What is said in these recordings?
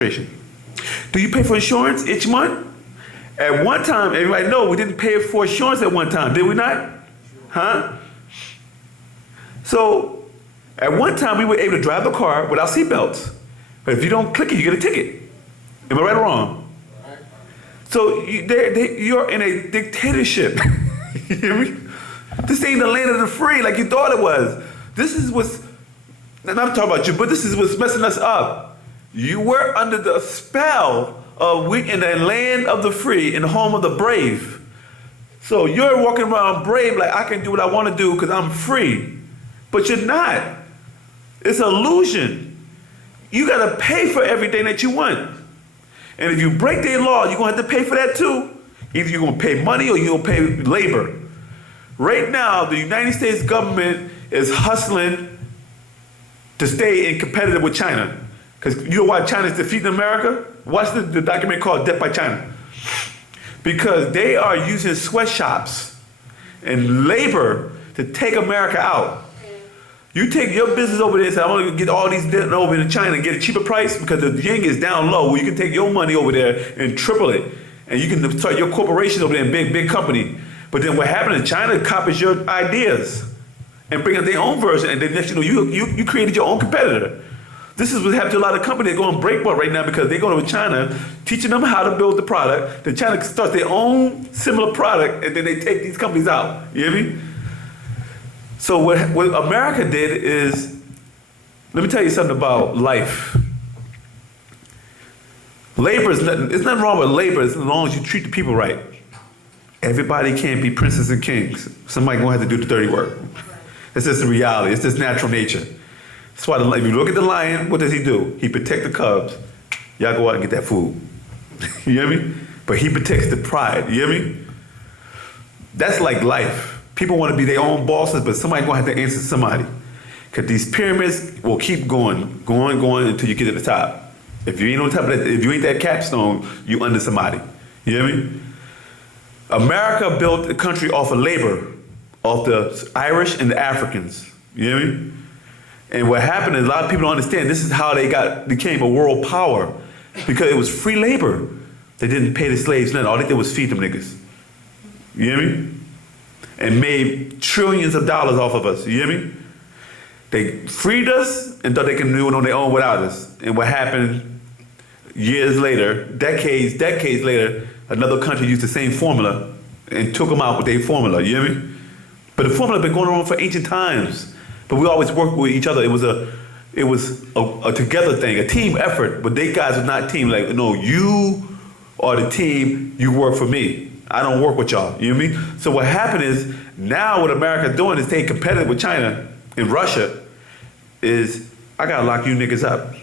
Do you pay for insurance each month? At one time, everybody know we didn't pay for insurance at one time, did we not? Huh? So, at one time we were able to drive the car without seatbelts. But if you don't click it, you get a ticket. Am I right or wrong? So you're in a dictatorship. You hear me? This ain't the land of the free like you thought it was. This is what's, and I'm talking about you, but this is what's messing us up. You were under the spell of we in the land of the free, in the home of the brave. So you're walking around brave like I can do what I want to do because I'm free. But you're not. It's an illusion. You got to pay for everything that you want. And if you break their law, you're going to have to pay for that too. Either you're going to pay money or you're going to pay labor. Right now, the United States government is hustling to stay in competitive with China. Because you know why China's defeating America? Watch the document called Death by China. Because they are using sweatshops and labor to take America out. You take your business over there and say, I want to get all these debt over in China and get a cheaper price because the yen is down low. Well, you can take your money over there and triple it. And you can start your corporation over there in big company. But then what happened in China copies your ideas and bring up their own version. And then next you know, you created your own competitor. This is what happened to a lot of companies. They're going breakboard right now because they're going to China, teaching them how to build the product. Then China starts their own similar product, and then they take these companies out. You hear me? So what America did is, let me tell you something about life. Labor is nothing. There's nothing wrong with labor as long as you treat the people right. Everybody can't be princes and kings. Somebody gonna have to do the dirty work. It's just the reality. It's just natural nature. That's why if you look at the lion, what does he do? He protects the cubs. Y'all go out and get that food. You hear me? But he protects the pride. You hear me? That's like life. People want to be their own bosses, but somebody's gonna have to answer to somebody. Because these pyramids will keep going until you get to the top. If you ain't on top of that, if you ain't that capstone, you under somebody. You hear me? America built the country off of labor, off the Irish and the Africans. You hear me? And what happened is a lot of people don't understand this is how they became a world power. Because it was free labor. They didn't pay the slaves nothing. All they did was feed them niggas. You hear me? And made trillions of dollars off of us. You hear me? They freed us and thought they could do it on their own without us. And what happened years later, decades later, another country used the same formula and took them out with their formula. You hear me? But the formula had been going on for ancient times. But we always worked with each other. It was a together thing, a team effort. But they guys are not team. Like, no, you are the team. You work for me. I don't work with y'all. You know what I mean? So what happened is now what America's doing is staying competitive with China and Russia. Is I gotta lock you niggas up.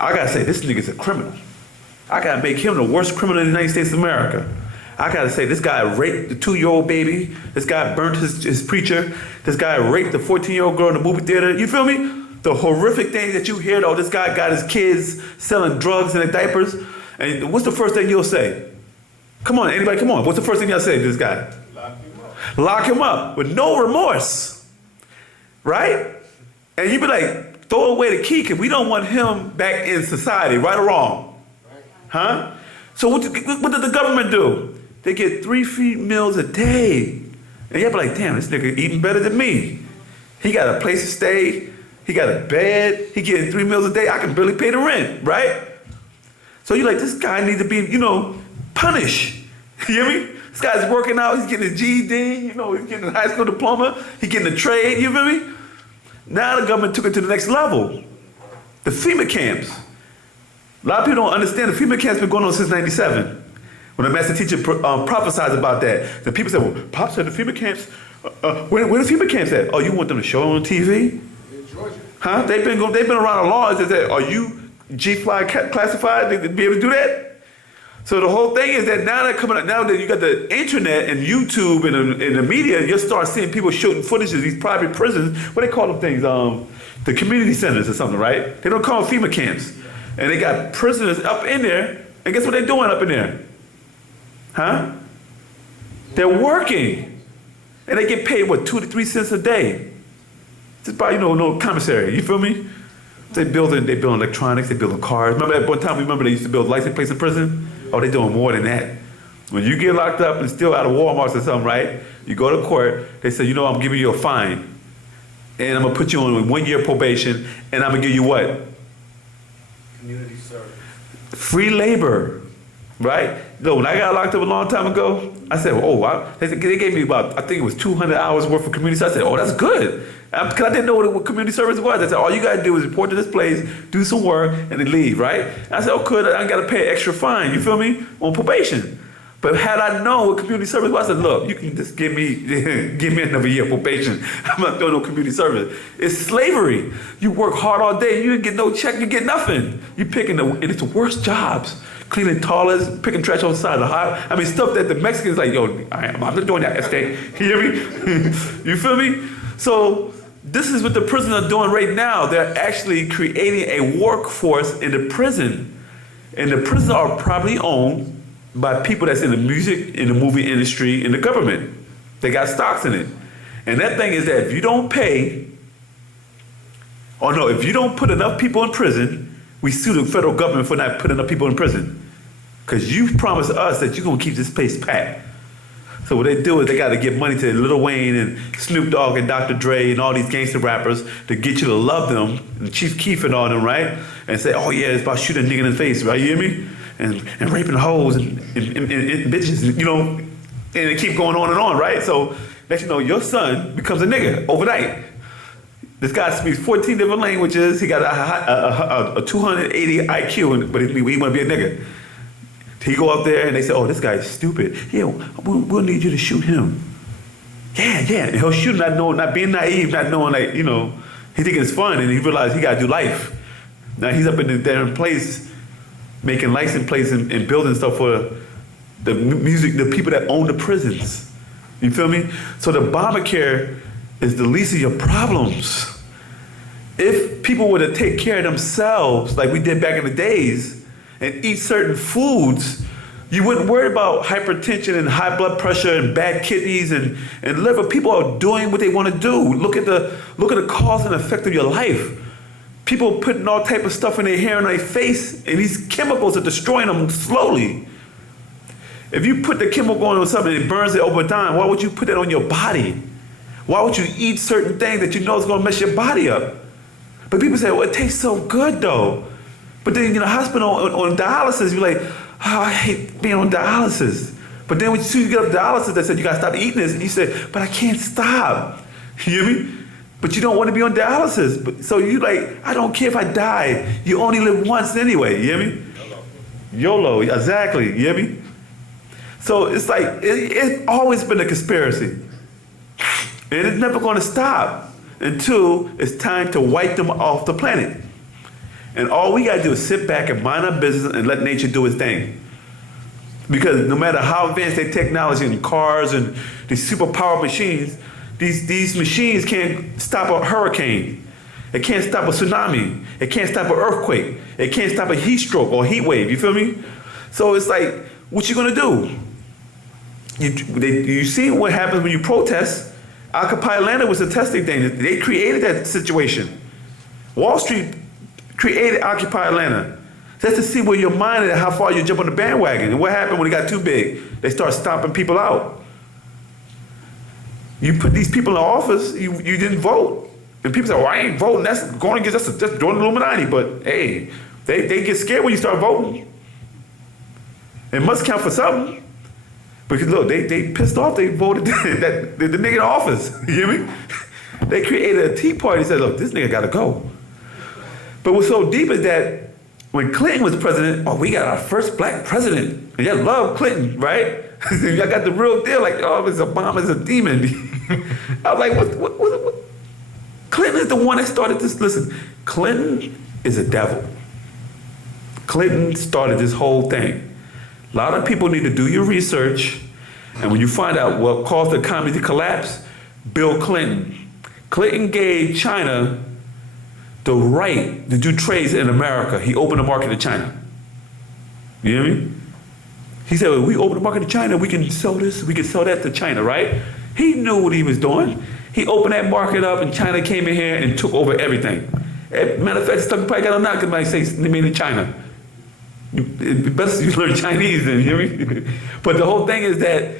I gotta say this nigga's a criminal. I gotta make him the worst criminal in the United States of America. I gotta say this guy raped the 2-year-old baby. This guy burnt his preacher. This guy raped the 14-year-old girl in the movie theater. You feel me? The horrific things that you hear. Oh, this guy got his kids selling drugs in their diapers. And what's the first thing you'll say? Come on, anybody, come on. What's the first thing y'all say to this guy? Lock him up. Lock him up with no remorse. Right? And you be like, throw away the key because we don't want him back in society, right or wrong? Right. Huh? So what did the government do? They get 3 free meals a day. And you'll be like, damn, this nigga eating better than me. He got a place to stay. He got a bed. He getting 3 meals a day. I can barely pay the rent, right? So you're like, this guy needs to be, punished. You hear me? This guy's working out. He's getting his GED. He's getting a high school diploma. He's getting a trade. You feel me? Now the government took it to the next level. The FEMA camps. A lot of people don't understand the FEMA camps been going on since '97. When the master teacher prophesied about that, the people said, well, Pop said the FEMA camps, where the FEMA camps at? Oh, you want them to show on TV? In Georgia. Huh? They've been around the laws that say, are you G-Fly classified to be able to do that? So the whole thing is that now they're coming up, now that you got the internet and YouTube and the media, you'll start seeing people shooting footage of these private prisons. What they call them things? The community centers or something, right? They don't call them FEMA camps. And they got prisoners up in there, and guess what they're doing up in there? Huh? They're working. And they get paid, what, 2 to 3 cents a day? Just by, no commissary, you feel me? They build electronics, they build cars. Remember at one time, they used to build license plates in prison? Oh, they're doing more than that. When you get locked up and still out of Walmart or something, right? You go to court, they say, I'm giving you a fine. And I'm gonna put you on 1 year probation, and I'm gonna give you what? Community service. Free labor, right? No, when I got locked up a long time ago, I said, they gave me about, I think it was 200 hours worth of community service. I said, oh, that's good. Because I didn't know what community service was. I said, all you gotta do is report to this place, do some work, and then leave, right? And I said, oh, good, I gotta pay an extra fine, you feel me? On probation. But had I known what community service was, I said, look, you can just give me another year of probation. I'm not doing no community service. It's slavery. You work hard all day, you didn't get no check, you get nothing. You picking and it's the worst jobs. Cleaning toilets, picking trash on the side of the highway. I mean, stuff that the Mexicans like, I'm not doing that, estate. You hear me? You feel me? So this is what the prisons are doing right now. They're actually creating a workforce in the prison. And the prisons are probably owned by people that's in the music, in the movie industry, in the government. They got stocks in it. And that thing is that if you don't pay, if you don't put enough people in prison, we sue the federal government for not putting enough people in prison. Because you promised us that you're gonna keep this place packed. So what they do is they gotta give money to Lil Wayne and Snoop Dogg and Dr. Dre and all these gangster rappers to get you to love them, and Chief Keef and all them, right? And say, oh yeah, it's about shooting a nigga in the face, right? You hear me? And raping hoes and bitches, and it keep going on, right? So let you know your son becomes a nigga overnight. This guy speaks 14 different languages. He got a 280 IQ, but he want to be a nigga. He go up there and they say, oh, this guy's stupid. Yeah, we'll need you to shoot him. Yeah. And he'll shoot not being naive, not knowing he thinking it's fun, and he realized he got to do life. Now he's up in the damn place making license plates and building stuff for the people that own the prisons. You feel me? So the Obamacare is the least of your problems. If people were to take care of themselves like we did back in the days and eat certain foods, you wouldn't worry about hypertension and high blood pressure and bad kidneys and liver. People are doing what they want to do. Look at the cause and effect of your life. People putting all type of stuff in their hair and their face, and these chemicals are destroying them slowly. If you put the chemical on something and it burns it over time, why would you put that on your body? Why would you eat certain things that you know is going to mess your body up? But people say, well, it tastes so good though. But then in the hospital on dialysis, you're like, oh, I hate being on dialysis. But then when you get up dialysis, they said you got to stop eating this. And you say, but I can't stop. You hear me? But you don't want to be on dialysis. So you like, I don't care if I die. You only live once anyway. You hear me? YOLO, exactly. You hear me? So it's like, it's always been a conspiracy. And it's never going to stop until it's time to wipe them off the planet. And all we got to do is sit back and mind our business and let nature do its thing. Because no matter how advanced their technology and cars and these superpowered machines, these machines can't stop a hurricane. It can't stop a tsunami. It can't stop an earthquake. It can't stop a heat stroke or heat wave. You feel me? So it's like, what you gonna do? You see what happens when you protest. Occupy Atlanta was a testing thing. They created that situation. Wall Street created Occupy Atlanta. Just to see where your mind is and how far you jump on the bandwagon. And what happened when it got too big? They start stomping people out. You put these people in office, you didn't vote. And people say, well, I ain't voting, that's going against us, just join the Illuminati. But hey, they get scared when you start voting. It must count for something. Because look, they pissed off, they voted that the nigga in office. You hear me? They created a tea party and said, look, this nigga gotta go. But what's so deep is that when Clinton was president, oh, we got our first black president. And y'all love Clinton, right? Y'all got the real deal, like, oh, this Obama's a demon. I was like, what? Clinton is the one that started this. Listen, Clinton is a devil. Clinton started this whole thing. A lot of people need to do your research, and when you find out what caused the economy to collapse, Bill Clinton. Clinton gave China the right to do trades in America. He opened the market to China. You hear me? He said, well, we open the market to China, we can sell this, we can sell that to China, right? He knew what he was doing. He opened that market up and China came in here and took over everything. Matter of fact, stuff you probably got on now because might say they made in China. It's best you learn Chinese then, you hear me? But the whole thing is that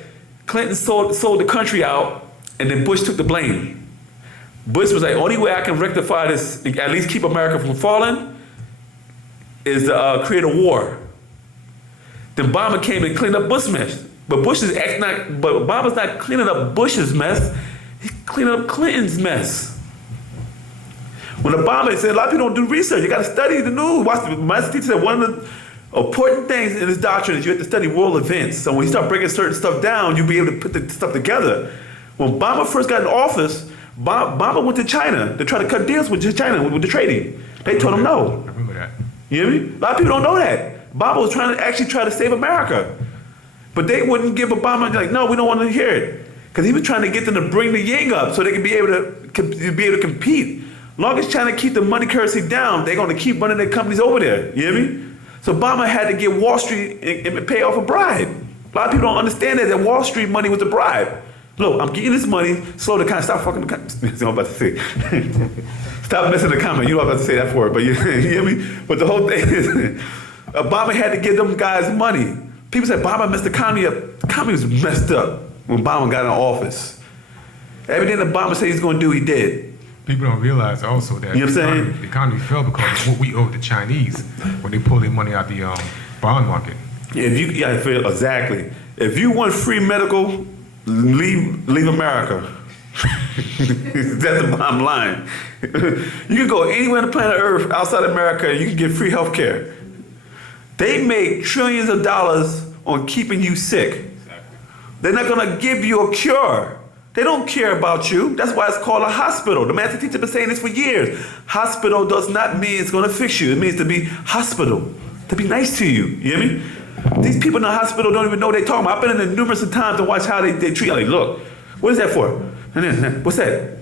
Clinton sold the country out, and then Bush took the blame. Bush was like, only way I can rectify this, at least keep America from falling, is to create a war. Then Obama came and cleaned up Bush's mess. But Obama's not cleaning up Bush's mess, he's cleaning up Clinton's mess. When Obama said, a lot of people don't do research, you gotta study the news. My teacher said one of the important things in his doctrine is you have to study world events. So when you start breaking certain stuff down, you'll be able to put the stuff together. When Obama first got in office, Obama went to China to try to cut deals with China with the trading. They told him no. I remember that. You hear me? A lot of people don't know that. Obama was trying to save America. But they wouldn't give Obama, like, no, we don't want to hear it. Because he was trying to get them to bring the yen up so they could be able to compete. Long as China keep the money currency down, they're going to keep running their companies over there. You hear me? So Obama had to get Wall Street and pay off a bribe. A lot of people don't understand that Wall Street money was a bribe. Look, I'm getting this money, slow the kind, stop fucking the kind. That's what I'm about to say. Stop messing the comment. You know I'm about to say that for it, but you hear me? But the whole thing is, Obama had to give them guys money. People said Obama messed the economy up. The economy was messed up when Obama got in office. Everything that Obama said he's going to do, he did. People don't realize also that You know what I'm saying? the economy fell because of what we owed the Chinese when they pulled their money out the bond market. Exactly. If you want free medical, leave America. That's the bottom line. You can go anywhere on the planet Earth outside America and you can get free health care. They make trillions of dollars on keeping you sick. They're not gonna give you a cure. They don't care about you. That's why it's called a hospital. The master teacher has been saying this for years. Hospital does not mean it's gonna fix you. It means to be hospital, to be nice to you. You hear me? These people in the hospital don't even know what they're talking about. I've been in there numerous times to watch how they treat you. Like, look, what is that for? What's that?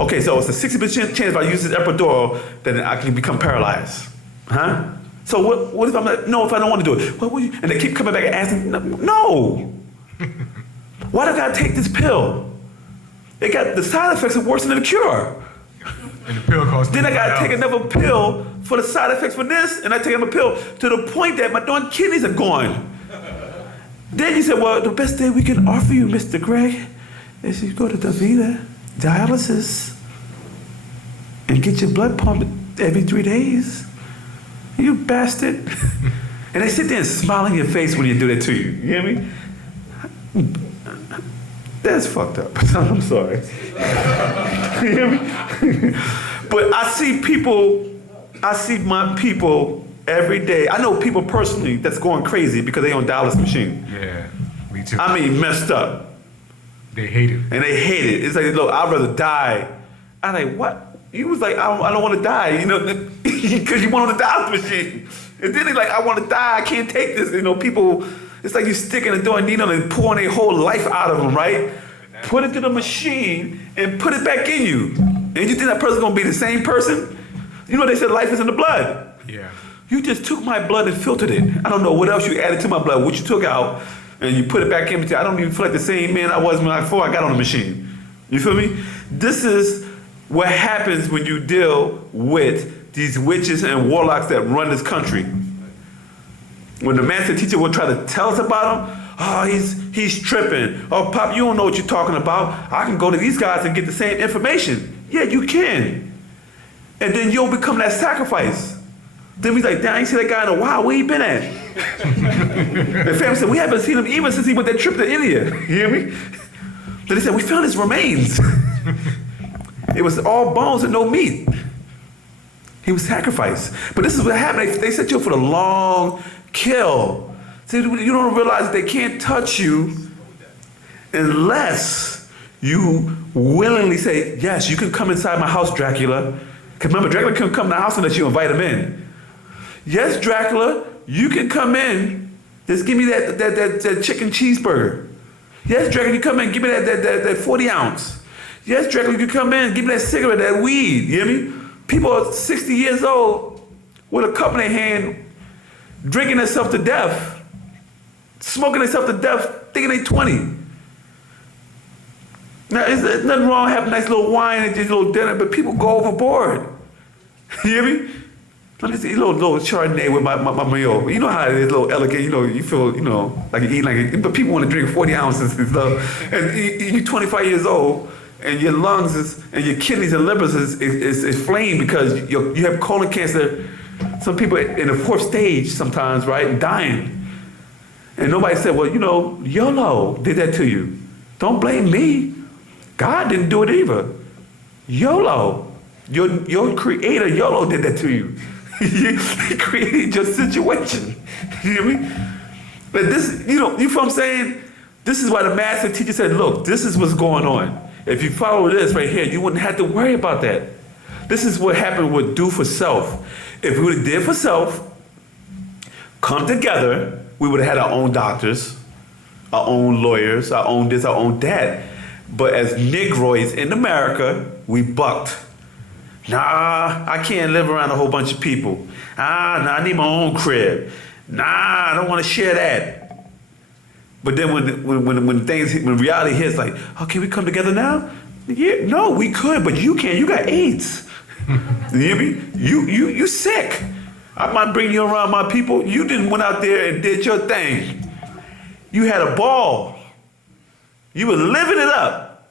Okay, so it's a 60% chance if I use this epidural that I can become paralyzed. Huh? So what if I'm like, no, if I don't want to do it? What will you? And they keep coming back and asking, no. Why do I gotta take this pill? They got the side effects are worse than the cure. And the pill costs Then I gotta take another pill for the side effects for this, and I take another pill to the point that my darn kidneys are gone. Then you said, well, the best thing we can offer you, Mr. Greg, is you go to DaVita, dialysis, and get your blood pumped every 3 days. You bastard. And they sit there and smile in your face when you do that to you. You hear me? That's fucked up. I'm sorry. You hear me? But I see my people every day. I know people personally that's going crazy because they on dialysis machine. Yeah, me too. I mean, messed up. They hate it. And they hate it. It's like, look, I'd rather die. I'm like, what? He was like, I don't want to die, you know, because you went on the dialysis machine. And then he's like, I want to die. I can't take this. You know, people, it's like you sticking a door needle and pouring their whole life out of them, right? Put it to the machine and put it back in you. And you think that person's going to be the same person? You know, they said life is in the blood. Yeah. You just took my blood and filtered it. I don't know what else you added to my blood, what you took out, and you put it back in. I don't even feel like the same man I was before I got on the machine. You feel me? This is what happens when you deal with these witches and warlocks that run this country. When the master teacher will try to tell us about him, oh, he's tripping. Oh, Pop, you don't know what you're talking about. I can go to these guys and get the same information. Yeah, you can. And then you'll become that sacrifice. Then we like, damn, I ain't seen that guy in a while. Where he been at? The family said, we haven't seen him even since he went that trip to India. You hear me? Then they said, we found his remains. It was all bones and no meat. He was sacrificed. But this is what happened. They set you up for the long kill. See, you don't realize they can't touch you unless you willingly say, yes, you can come inside my house, Dracula. Because remember, Dracula couldn't come to the house unless you invite him in. Yes, Dracula, you can come in. Just give me that chicken cheeseburger. Yes, Dracula, you come in, give me that 40 ounce. Yes, Dracula, you come in, give me that cigarette, that weed. You hear me? People are 60 years old with a cup in their hand, drinking themselves to death, smoking themselves to death, thinking they 20. Now, there's nothing wrong with having a nice little wine and just a little dinner, but people go overboard. You hear me? Let me see a little Chardonnay with my meal. You know how it is, a little elegant. You know, you feel, you know, like you eat like. But people want to drink 40 ounces and stuff. And you're 25 years old, and your lungs and your kidneys and livers is inflamed because you have colon cancer. Some people in the 4th stage sometimes, right, dying. And nobody said, well, you know, YOLO did that to you. Don't blame me. God didn't do it either. YOLO. Your creator, YOLO, did that to you. He created your situation. You hear me? But this, you know, you feel what I'm saying? This is why the master teacher said, look, this is what's going on. If you follow this right here, you wouldn't have to worry about that. This is what happened with do for self. If we would have did for self, come together, we would have had our own doctors, our own lawyers, our own this, our own that. But as Negroids in America, we bucked. Nah, I can't live around a whole bunch of people. Nah, I need my own crib. Nah, I don't want to share that. But then when reality hits, like, oh, can we come together now? Yeah, no, we could, but you can't. You got AIDS. You hear me? You sick. I might bring you around my people. You didn't went out there and did your thing. You had a ball. You were living it up.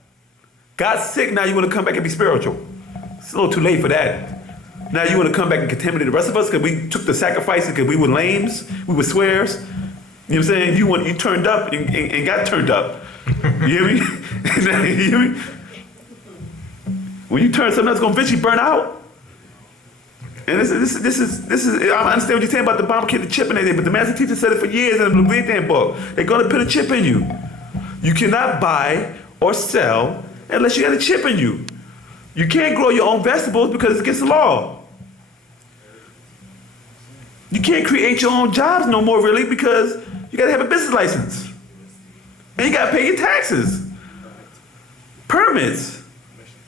Got sick, now you want to come back and be spiritual. It's a little too late for that. Now you want to come back and contaminate the rest of us because we took the sacrifices because we were lames, we were swears. You know what I'm saying? You turned up and got turned up. You hear me? You hear me? When you turn something that's going to eventually burn out. And this is, I understand what you're saying about the bomb kid, the chip and everything, but the master teacher said it for years in the Blue book. They're going to put a chip in you. You cannot buy or sell unless you got a chip in you. You can't grow your own vegetables because it's against the law. You can't create your own jobs no more really because you got to have a business license. And you got to pay your taxes. Permits,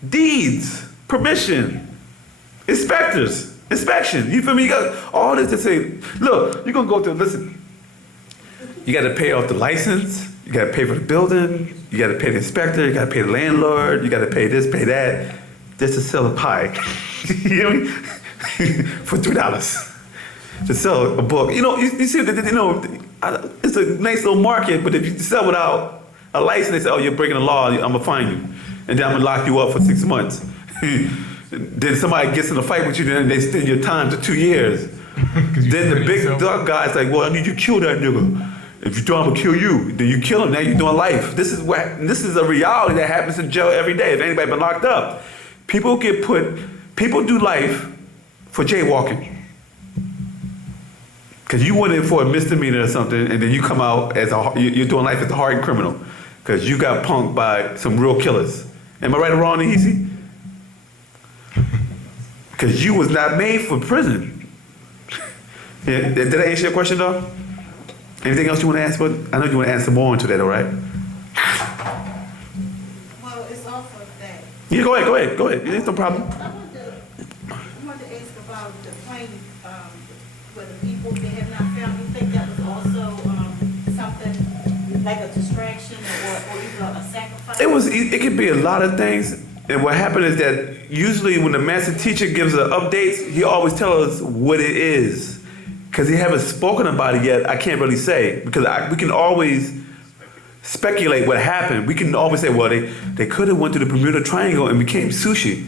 deeds, permission, inspectors, inspection. You feel me? You got all this to say, look, you're going to go through, listen, you got to pay off the license, you got to pay for the building, you got to pay the inspector, you got to pay the landlord, you got to pay this, pay that, just to sell a pie. You know what I mean? For $3 to sell a book. You know, you see, it's a nice little market, but if you sell without a license, they say, oh, you're breaking the law, I'm going to fine you. And then I'm going to lock you up for 6 months. Then somebody gets in a fight with you, then they extend your time to 2 years. Then the big dog guy's like, well, I need you to kill that nigga. If you do, I'm gonna kill you. Then you kill him, now you're doing life. This is a reality that happens in jail every day. If anybody been locked up, people do life for jaywalking. Cause you went in for a misdemeanor or something, and then you come out as you're doing life as a hardened criminal. Cause you got punked by some real killers. Am I right or wrong, Nihisi? Cause you was not made for prison. Yeah, did I answer your question though? Anything else you want to ask? But I know you want to answer more into that, all right? Well, it's off of that. Yeah, go ahead. There's no problem. I wanted to ask about the plane, where the people they have not found. You think that was also something like a distraction or even a sacrifice? It could be a lot of things. And what happened is that usually when the master teacher gives an update, he always tells us what it is. Because he haven't spoken about it yet, I can't really say. Because we can always speculate what happened. We can always say, well, they could have went to the Bermuda Triangle and became sushi.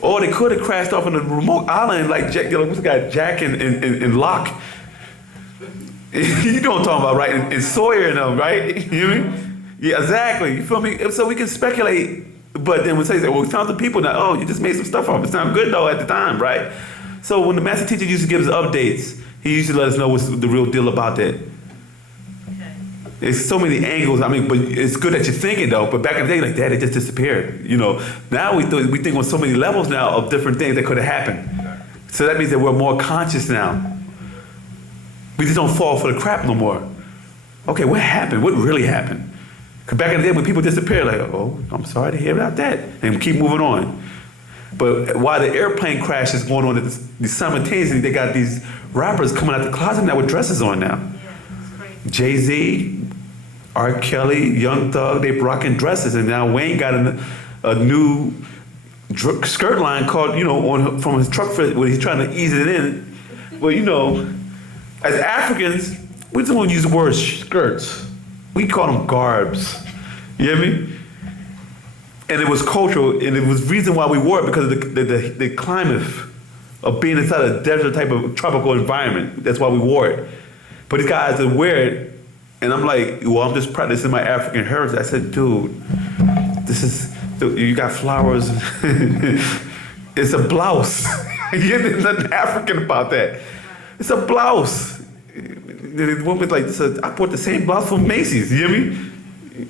Or they could have crashed off on a remote island like what's the guy, Jack and Locke. You know what I'm talking about, right? And Sawyer and them, right? You know what I mean? Yeah, exactly. You feel me? So we can speculate, but then we say, well, we found the people now. Oh, you just made some stuff up. It's not good though at the time, right? So when the master teacher used to give us updates, he used to let us know what's the real deal about that. Okay. There's so many angles. I mean, but it's good that you're thinking though. But back in the day, like that, it just disappeared. You know, now we think on so many levels now of different things that could have happened. So that means that we're more conscious now. We just don't fall for the crap no more. Okay, what happened? What really happened? Because back in the day when people disappeared, like, oh, I'm sorry to hear about that, and we keep moving on. But while the airplane crash is going on, simultaneously they got these rappers coming out the closet now with dresses on now. Yeah, it's crazy. Jay-Z, R. Kelly, Young Thug, they rocking dresses, and now Wayne got a new skirt line called, from his truck when he's trying to ease it in. Well, as Africans, we don't use the word skirts. We call them garbs. You hear me? And it was cultural, and it was reason why we wore it because of the climate of being inside a desert type of tropical environment. That's why we wore it. But these guys that wear it, and I'm like, well, I'm just practicing my African heritage. I said, dude, you got flowers. It's a blouse. There's nothing African about that. It's a blouse. The woman's like, I bought the same blouse from Macy's. You hear me?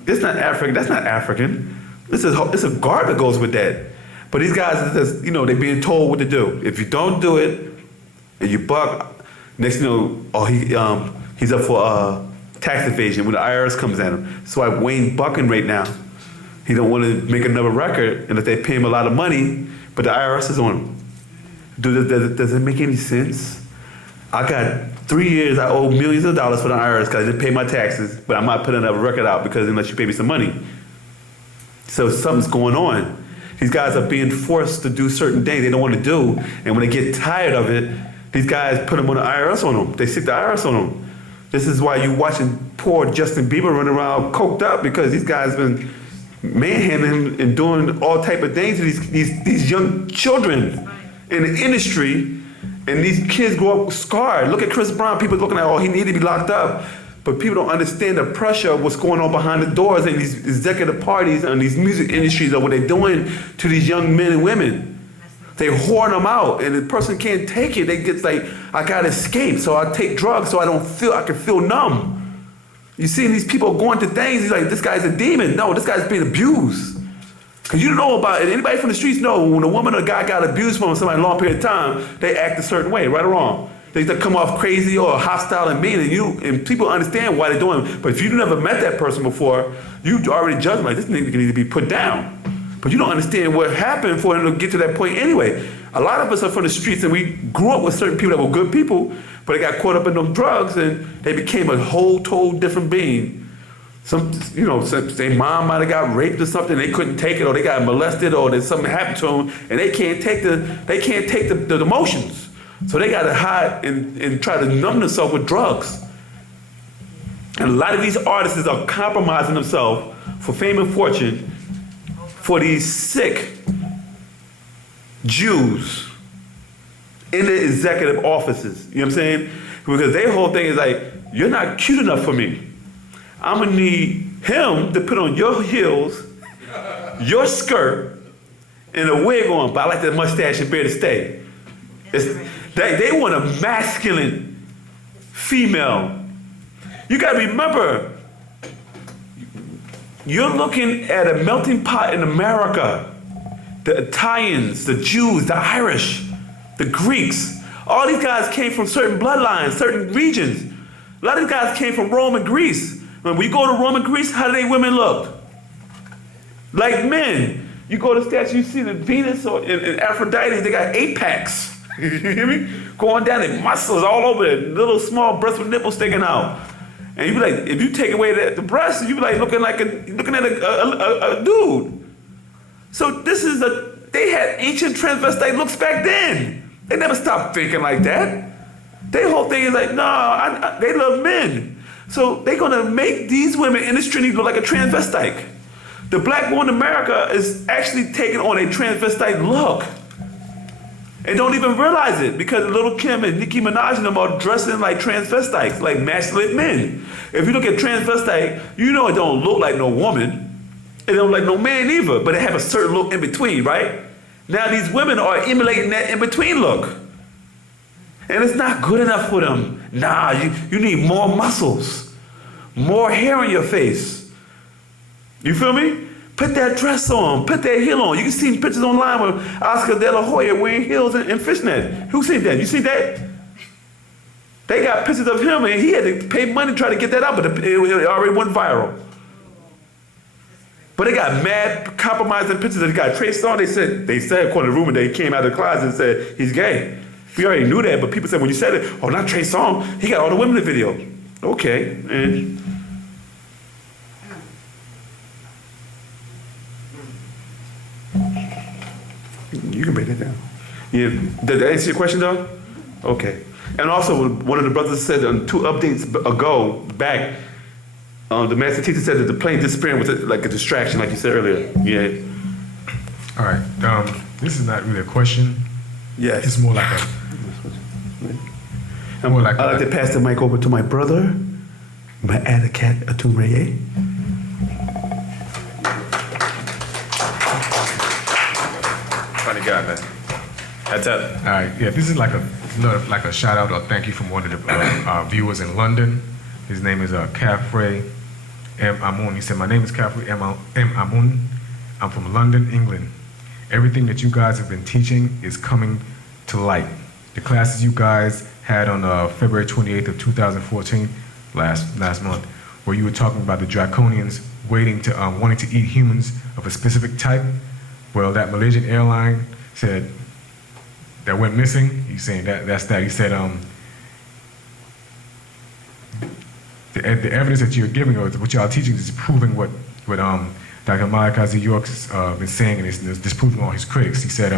It's not African. That's not African. It's a garb that goes with that. But these guys are just, they're being told what to do. If you don't do it, and you buck, next thing you know, he's up for tax evasion when the IRS comes at him. So Wayne bucking right now. He don't want to make another record unless they pay him a lot of money, but the IRS is on him. Does it make any sense? I got 3 years, I owe millions of dollars for the IRS because I didn't pay my taxes, but I'm not putting another record out because unless you pay me some money. So something's going on. These guys are being forced to do certain things they don't want to do, and when they get tired of it, these guys put them on the IRS on them. They stick the IRS on them. This is why you're watching poor Justin Bieber running around coked up because these guys been manhandling him and doing all type of things to these young children in the industry, and these kids grow up scarred. Look at Chris Brown. People looking at, he needed to be locked up. But people don't understand the pressure of what's going on behind the doors in these executive parties and these music industries of what they're doing to these young men and women. They whore them out, and the person can't take it. They get like, I gotta escape, so I take drugs so I can feel numb. You see these people going to things, he's like, this guy's a demon. No, this guy's being abused. Because you don't know about it. Anybody from the streets know when a woman or a guy got abused from somebody a long period of time, they act a certain way, right or wrong. They come off crazy or hostile and mean, and people understand why they're doing it. But if you never met that person before, you already judge them like, this nigga need to be put down. But you don't understand what happened for him to get to that point anyway. A lot of us are from the streets and we grew up with certain people that were good people, but they got caught up in them drugs and they became a whole total different being. Their mom might have got raped or something, they couldn't take it, or they got molested, or there's something happened to them, and they can't take the emotions. So they gotta hide and try to numb themselves with drugs. And a lot of these artists are compromising themselves for fame and fortune for these sick Jews in the executive offices. You know what I'm saying? Because their whole thing is like, you're not cute enough for me. I'm gonna need him to put on your heels, your skirt, and a wig on, but I like that mustache and beard to stay. They want a masculine female. You gotta remember, you're looking at a melting pot in America. The Italians, the Jews, the Irish, the Greeks, all these guys came from certain bloodlines, certain regions. A lot of these guys came from Rome and Greece. When we go to Rome and Greece, how do they women look? Like men. You go to statues, you see the Venus and Aphrodite, they got 8-packs. You hear me? Going down, their muscles all over it, little small breasts with nipples sticking out. And you be like, if you take away the breasts, you be like looking at a dude. So they had ancient transvestite looks back then. They never stopped thinking like that. Their whole thing is like, they love men. So they're gonna make these women in the street look like a transvestite. The black woman in America is actually taking on a transvestite look. And don't even realize it because Lil' Kim and Nicki Minaj and them are dressing like transvestites, like masculine men. If you look at transvestite, you know it don't look like no woman. It don't look like no man either, but it have a certain look in between, right? Now these women are emulating that in-between look. And it's not good enough for them. Nah, you need more muscles, more hair on your face. You feel me? Put that dress on, put that heel on. You can see pictures online with Oscar De La Hoya wearing heels and fishnet. Who seen that? You see that? They got pictures of him and he had to pay money to try to get that out, but it already went viral. But they got mad compromising pictures that he got traced on. They said according to rumor, they came out of the closet and said he's gay. We already knew that, but people said when you said it, not Trey Songz, he got all the women in the video. Okay, and You can break it down. Yeah. Did that answer your question, though? Okay. And also, one of the brothers said on 2 updates ago, back, the master teacher said that the plane disappearing was like a distraction, like you said earlier. Yeah. All right. This is not really a question. Yes. It's more like a. I'd like to pass the mic over to my brother, my Adakat Atumreye. Funny guy, man. That's up. All right. Yeah. This is like a shout out or thank you from one of the viewers in London. His name is Kafre M. Amun. He said, "My name is Kafre M. Amun. I'm from London, England. Everything that you guys have been teaching is coming to light. The classes you guys had on February 28th of 2014, last month, where you were talking about the draconians wanting to eat humans of a specific type. Well, that Malaysian airline said that went missing. He's saying that's that. He said the evidence that you're giving or what y'all teaching is proving what Dr. Malachi York's been saying, and it's disproving all his critics. He said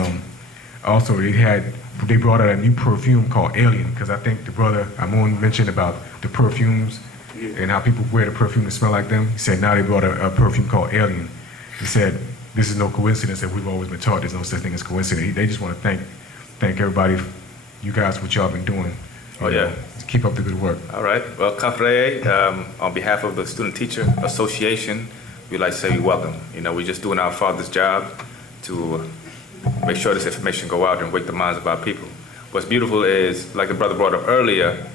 also they brought out a new perfume called Alien, because I think the brother Amun mentioned about the perfumes and how people wear the perfume to smell like them. He said now they brought a perfume called Alien. He said this is no coincidence that we've always been taught there's no such thing as coincidence. They just want to thank everybody, you guys, what y'all been doing. Oh, yeah. Keep up the good work. All right. Well, Kafreye, on behalf of the Student Teacher Association, we'd like to say we welcome. We're just doing our father's job to make sure this information go out and wake the minds of our people. What's beautiful is, like the brother brought up earlier,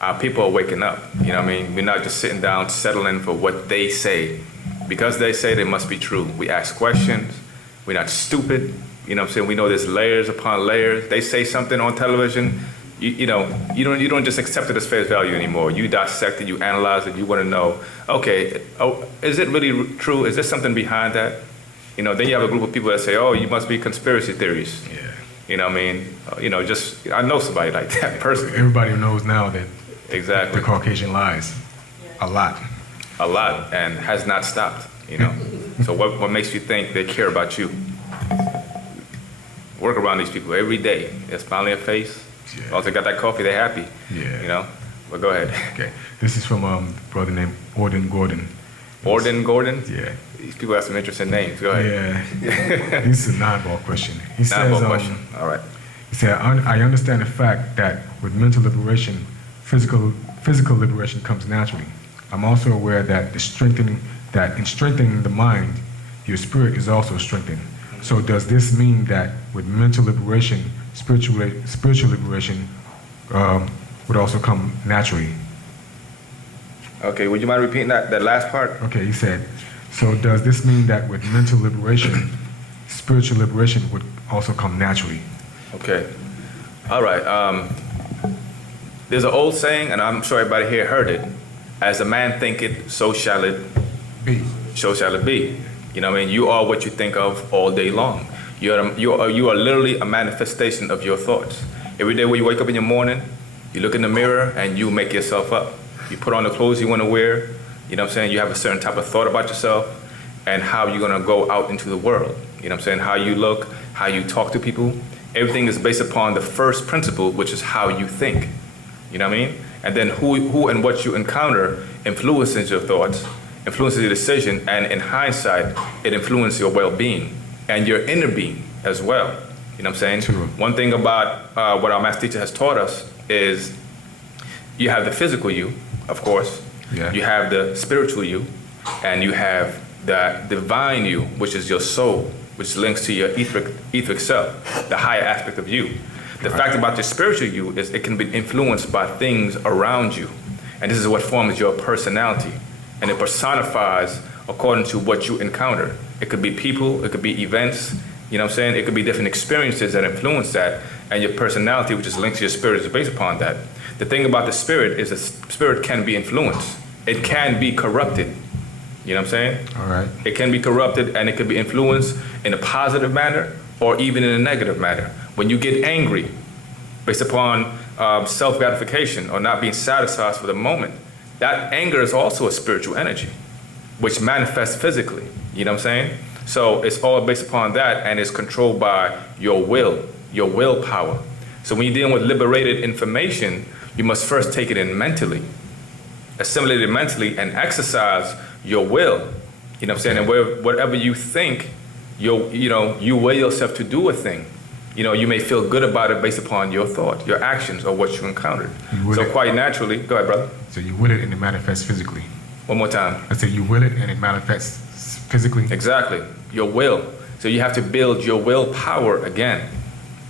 our people are waking up. You know what I mean? We're not just sitting down, settling for what they say. Because they say they must be true. We ask questions. We're not stupid. You know what I'm saying? We know there's layers upon layers. They say something on television. You don't just accept it as face value anymore. You dissect it, you analyze it, you want to know, okay, is it really true? Is there something behind that? Then you have a group of people that say, oh, you must be conspiracy theories. Yeah. You know what I mean? I know somebody like that personally. Everybody knows now that Exactly. the Caucasian lies a lot. A lot, and has not stopped, So what makes you think they care about you? Work around these people every day. They're smiling on their face. Yeah. As long as they got that coffee, they're happy. Yeah. But go ahead. Okay. This is from a brother named Orden Gordon. Orden Gordon? Yeah. These people have some interesting names. Go ahead. Yeah. This is a non-ball question. He Nine-ball says, question. All right. He said, I understand the fact that with mental liberation, physical liberation comes naturally. I'm also aware that in strengthening the mind, your spirit is also strengthened. So does this mean that with mental liberation, spiritual liberation would also come naturally? Okay, would you mind repeating that last part? Okay, he said, so does this mean that with mental liberation, spiritual liberation would also come naturally? Okay. All right. There's an old saying, and I'm sure everybody here heard it, as a man thinketh, so shall it Be. So shall it be. You know what I mean? You are what you think of all day long. You are literally a manifestation of your thoughts. Every day when you wake up in the morning, you look in the mirror and you make yourself up. You put on the clothes you want to wear. You know what I'm saying? You have a certain type of thought about yourself and how you're going to go out into the world. You know what I'm saying? How you look, how you talk to people. Everything is based upon the first principle, which is how you think. You know what I mean? And then who and what you encounter influences your thoughts, influences your decision, and in hindsight, it influences your well-being and your inner being as well. You know what I'm saying? True. One thing about what our master teacher has taught us is you have the physical you, of course. Yeah. You have the spiritual you, and you have the divine you, which is your soul, which links to your etheric self, the higher aspect of you. The fact about your spiritual you is it can be influenced by things around you. And this is what forms your personality. And it personifies according to what you encounter. It could be people, it could be events, you know what I'm saying? It could be different experiences that influence that. And your personality, which is linked to your spirit, is based upon that. The thing about the spirit is the spirit can be influenced. It can be corrupted. You know what I'm saying? All right. It can be corrupted and it can be influenced in a positive manner or even in a negative manner. When you get angry based upon self-gratification or not being satisfied for the moment, that anger is also a spiritual energy, which manifests physically. You know what I'm saying? So it's all based upon that, and it's controlled by your will, your willpower. So when you're dealing with liberated information, you must first take it in mentally, assimilate it mentally, and exercise your will. You know what I'm saying? And whatever you think, you will yourself to do a thing. You may feel good about it based upon your thought, your actions, or what you encountered. So quite naturally, go ahead, brother. So you will it and it manifests physically. One more time. I said you will it and it manifests physically. Exactly. Your will. So you have to build your willpower again.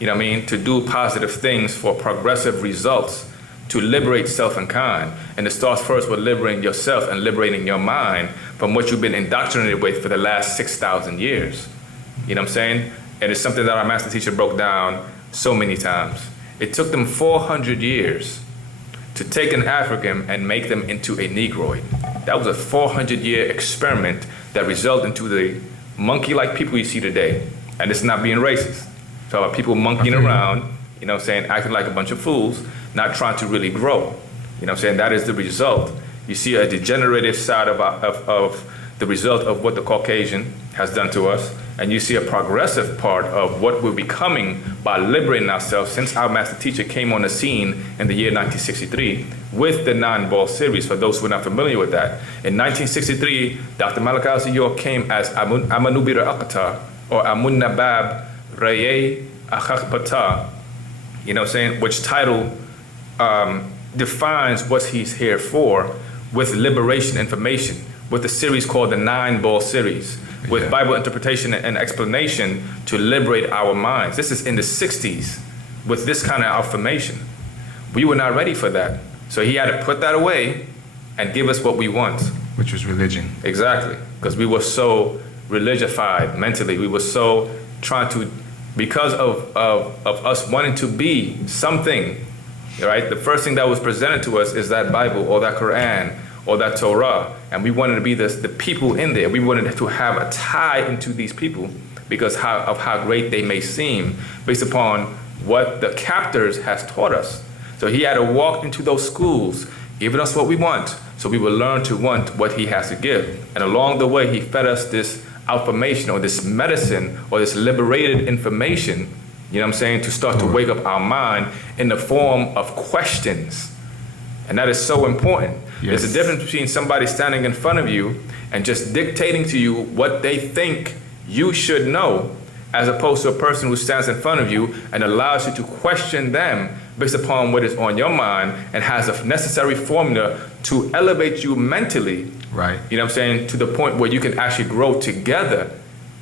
You know what I mean? To do positive things for progressive results, to liberate self and kind. And it starts first with liberating yourself and liberating your mind from what you've been indoctrinated with for the last 6,000 years. You know what I'm saying? And it's something that our master teacher broke down so many times. It took them 400 years to take an African and make them into a Negroid. That was a 400-year experiment that resulted into the monkey-like people you see today. And it's not being racist. So people monkeying around, you know what I'm saying, acting like a bunch of fools, not trying to really grow. You know what I'm saying? That is the result. You see a degenerative side of the result of what the Caucasian has done to us, and you see a progressive part of what we're becoming by liberating ourselves since our master teacher came on the scene in the year 1963 with the 9-ball series, for those who are not familiar with that. In 1963, Dr. Malachi York came as Amanubira Akata, or Amun-Nabab Raye Akhakpata, you know what I'm saying, which title defines what he's here for, with liberation information, with the series called the 9-ball series, with Bible interpretation and explanation to liberate our minds. This is in the 60s with this kind of affirmation. We were not ready for that. So he had to put that away and give us what we want. Which was religion. Exactly, because we were so religified mentally. We were so trying to, because of us wanting to be something, right? The first thing that was presented to us is that Bible or that Quran or that Torah, and we wanted to be the people in there. We wanted to have a tie into these people because of how great they may seem based upon what the captors has taught us. So he had to walk into those schools, giving us what we want, so we would learn to want what he has to give. And along the way, he fed us this affirmation or this medicine or this liberated information, you know what I'm saying, to start to wake up our mind in the form of questions. And that is so important. Yes. There's a difference between somebody standing in front of you and just dictating to you what they think you should know, as opposed to a person who stands in front of you and allows you to question them based upon what is on your mind and has a necessary formula to elevate you mentally. Right. You know what I'm saying? To the point where you can actually grow together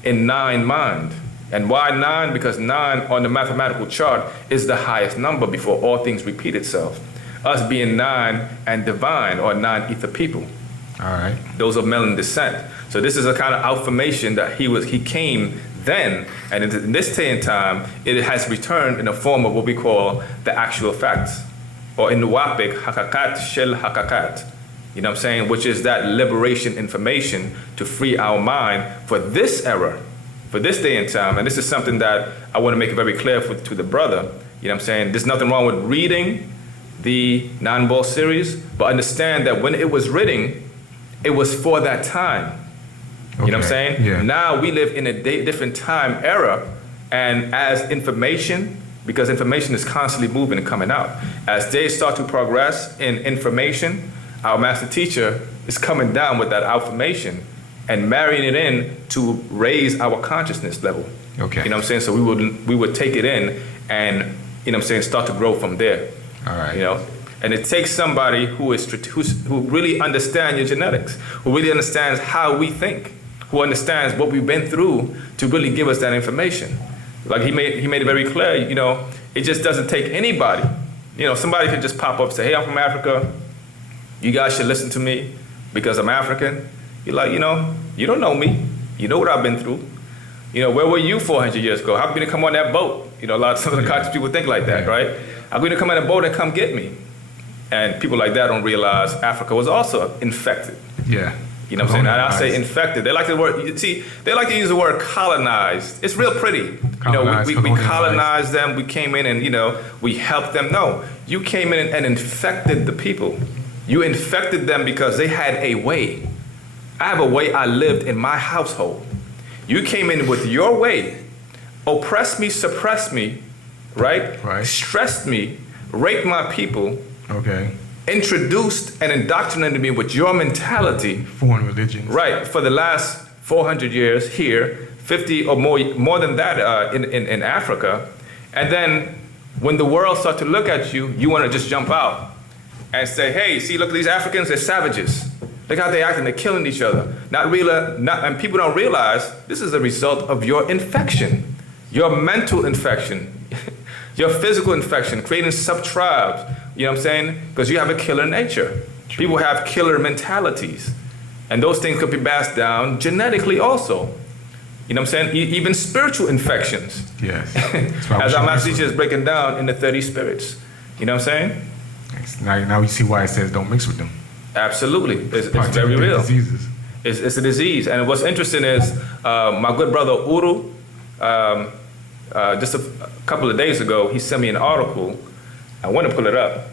in 9 mind. And why 9? Because 9 on the mathematical chart is the highest number before all things repeat itself. Us being 9 and divine, or 9 ether people. All right. Those of melanin descent. So this is a kind of affirmation that he came then, and in this day and time, it has returned in the form of what we call the actual facts, or in Wu-nuwaup, hakakat shel hakakat. You know what I'm saying? Which is that liberation information to free our mind for this era, for this day and time. And this is something that I want to make it very clear to the brother. You know what I'm saying? There's nothing wrong with reading the 9-ball series, but understand that when it was written, it was for that time. You know what I'm saying? Yeah. Now we live in a different time era, and as information, because information is constantly moving and coming out, as they start to progress in information, our master teacher is coming down with that information and marrying it in to raise our consciousness level. Okay. You know what I'm saying? So we would take it in and, you know what I'm saying, start to grow from there. All right. You know, and it takes somebody who really understands your genetics, who really understands how we think, who understands what we've been through to really give us that information. Like he made it very clear, you know, it just doesn't take anybody. You know, somebody can just pop up and say, hey, I'm from Africa. You guys should listen to me because I'm African. You're like, you know, you don't know me. You know what I've been through. You know, where were you 400 years ago? How come you didn't come on that boat? You know, some of the conscious people think like that, right? How come you didn't come on a boat and come get me? And people like that don't realize Africa was also infected. Yeah. You know what I'm saying? And I say infected. They like the word, they like to use the word colonized. It's real pretty. You know, we colonized them, we came in and, you know, we helped them. No, you came in and infected the people. You infected them because they had a way. I have a way I lived in my household. You came in with your way, oppressed me, suppressed me, right? Right. Stressed me, raped my people, Okay. introduced and indoctrinated me with your mentality, Foreign religions. right, for the last 400 years here, 50 or more than that in Africa. And then when the world starts to look at you, you want to just jump out and say, hey, see, look at these Africans, they're savages. Look how they're acting, they're killing each other. And people don't realize this is a result of your infection, your mental infection, your physical infection, creating sub-tribes, you know what I'm saying? Because you have a killer nature. People have killer mentalities. And those things could be passed down genetically also. You know what I'm saying? Even spiritual infections. Yes. That's why we As should our master mix teacher with is breaking down in the 30 spirits. You know what I'm saying? them. Now you see why it says don't mix with them. Absolutely. It's Partake very of their real. Diseases. It's a disease. And what's interesting is my good brother Uru, just a couple of days ago, he sent me an article. I want to pull it up.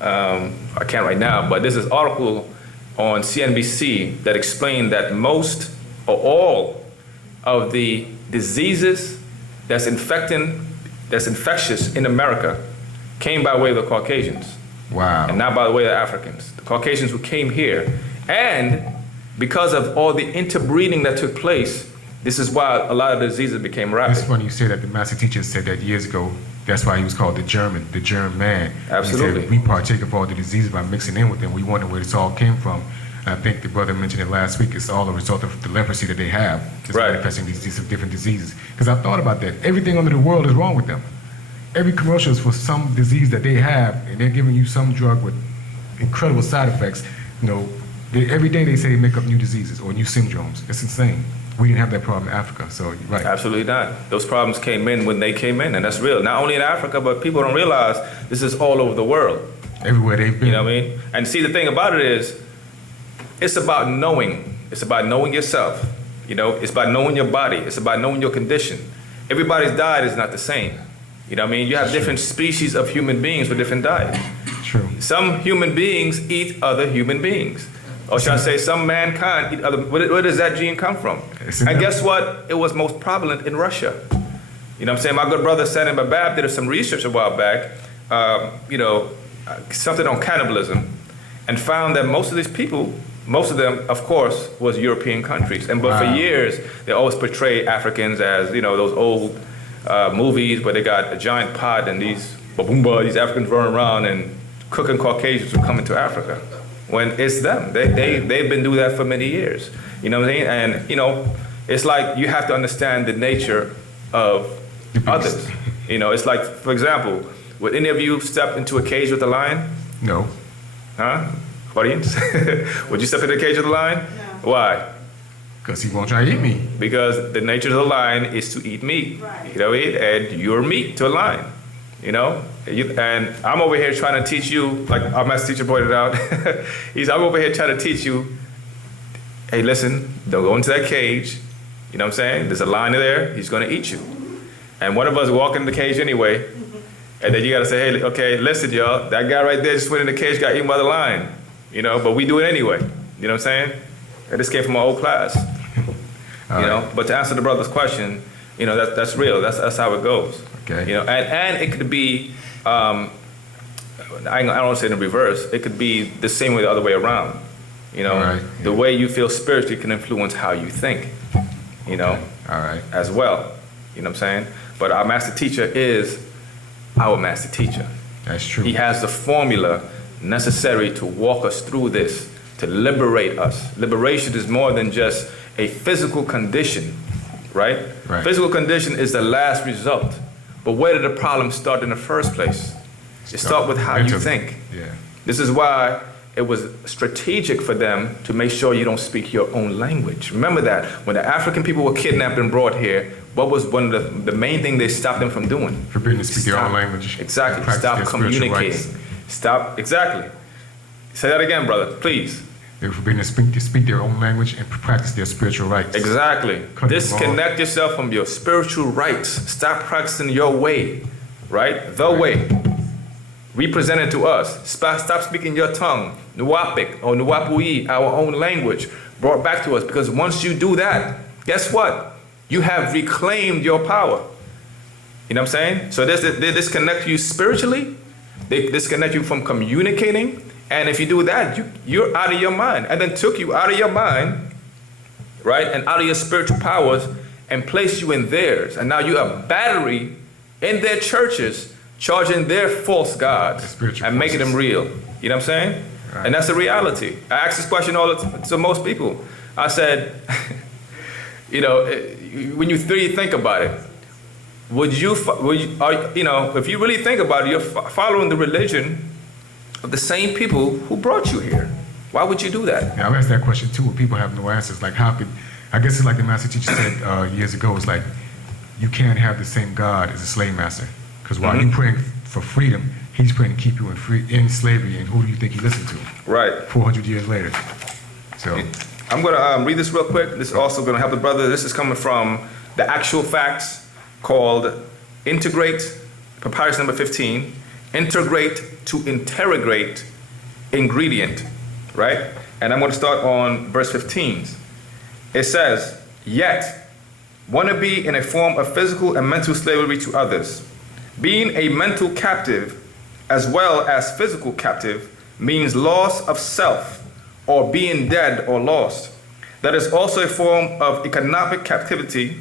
I can't right now, but there's this article on CNBC that explained that most or all of the diseases that's infectious in America came by way of the Caucasians Wow. and not by the way of the Africans. The Caucasians who came here. And because of all the interbreeding that took place, this is why a lot of diseases became It's rapid. funny you say that. The master teacher said that years ago. That's why he was called the German man. Absolutely. He said we partake of all the diseases by mixing in with them. We wonder where this all came from. And I think the brother mentioned it last week. It's all a result of the leprosy that they have. It's Right. manifesting these different diseases. Because I thought about that. Everything under the world is wrong with them. Every commercial is for some disease that they have, and they're giving you some drug with incredible side effects. You know, every day they say they make up new diseases or new syndromes. It's insane. We didn't have that problem in Africa, so you're right. Absolutely not. Those problems came in when they came in, and that's real. Not only in Africa, but people don't realize this is all over the world. Everywhere they've been. You know what I mean? And see, the thing about it is, it's about knowing. It's about knowing yourself. You know, it's about knowing your body. It's about knowing your condition. Everybody's diet is not the same. You know what I mean? You have different species of human beings with different diets. True. Some human beings eat other human beings. Or should I say some mankind eat other, where does that gene come from? It's in And them. guess what? It was most prevalent in Russia. You know what I'm saying? My good brother Sanin Babab did some research a while back, something on cannibalism, and found that most of these people, most of them, of course, was European countries. But Wow. for years, they always portray Africans as, you know, those old movies where they got a giant pot and these these Africans running around and cooking Caucasians who come into Africa. When it's them. They've been doing that for many years. You know what I mean? And, you know, it's like you have to understand the nature of others. You know, it's like, for example, would any of you step into a cage with a lion? No. Huh? Audience? Would you step into a cage with a lion? No. Why? Because he won't try to eat me. Because the nature of the lion is to eat meat. Right. You know what I mean? And you're meat to a lion. You know? And I'm over here trying to teach you, like our master teacher pointed out, I'm over here trying to teach you, hey, listen, don't go into that cage. You know what I'm saying? There's a lion there, he's going to eat you. And one of us walk in the cage anyway, and then you got to say, hey, okay, listen, y'all, that guy right there just went in the cage, got eaten by the lion. You know, but we do it anyway. You know what I'm saying? And this came from our old class. You know, but to answer the brother's question, you know, that's real. That's how it goes. Okay. You know, and it could be, I don't want to say in the reverse. It could be the same way the other way around. You know, All right, the yeah. way you feel spiritually can influence how you think. You know, All right. as well. You know what I'm saying? But our master teacher is our master teacher. That's true. He has the formula necessary to walk us through this, to liberate us. Liberation is more than just a physical condition, right? Right. Physical condition is the last result. But where did the problem start in the first place? It starts with how you Mentally. think. Yeah. This is why it was strategic for them to make sure you don't speak your own language. Remember that when the African people were kidnapped and brought here, what was one of the main thing they stopped them from doing? Forbidden to speak their own Stop. language. Exactly. Practice Stop their spiritual communicating. rights. Stop. Exactly. Say that again, brother, please. They were forbidden to speak their own language and practice their spiritual rights. Exactly. Cut them Disconnect yourself from your spiritual rights. Stop practicing your way, right? The way. Represented to us. Stop speaking your tongue, Nuwaupic or Wu-nuwaupu, our own language, brought back to us. Because once you do that, guess what? You have reclaimed your power. You know what I'm saying? So they disconnect you spiritually. They disconnect you from communicating. And if you do that, you're out of your mind. And then took you out of your mind, right? And out of your spiritual powers and placed you in theirs. And now you're a battery in their churches, charging their false gods and making them real. You know what I'm saying? Right. And that's the reality. I ask this question to most people. I said, you know, when you really think about it, if you really think about it, you're following the religion of the same people who brought you here. Why would you do that? Yeah, I've asked that question too, where people have no answers. Like, how could, I guess it's like the master teacher said years ago, it's like, you can't have the same God as a slave master. Because while you're praying for freedom, he's praying to keep you in slavery, and who do you think he listened to? Right. 400 years later. So I'm going to read this real quick. This is also going to help the brother. This is coming from the actual facts called Integrate, Papyrus number 15, Integrate to Interrogate Ingredient, right? And I'm going to start on verse 15. It says, yet, want to be in a form of physical and mental slavery to others. Being a mental captive as well as physical captive means loss of self or being dead or lost. That is also a form of economic captivity,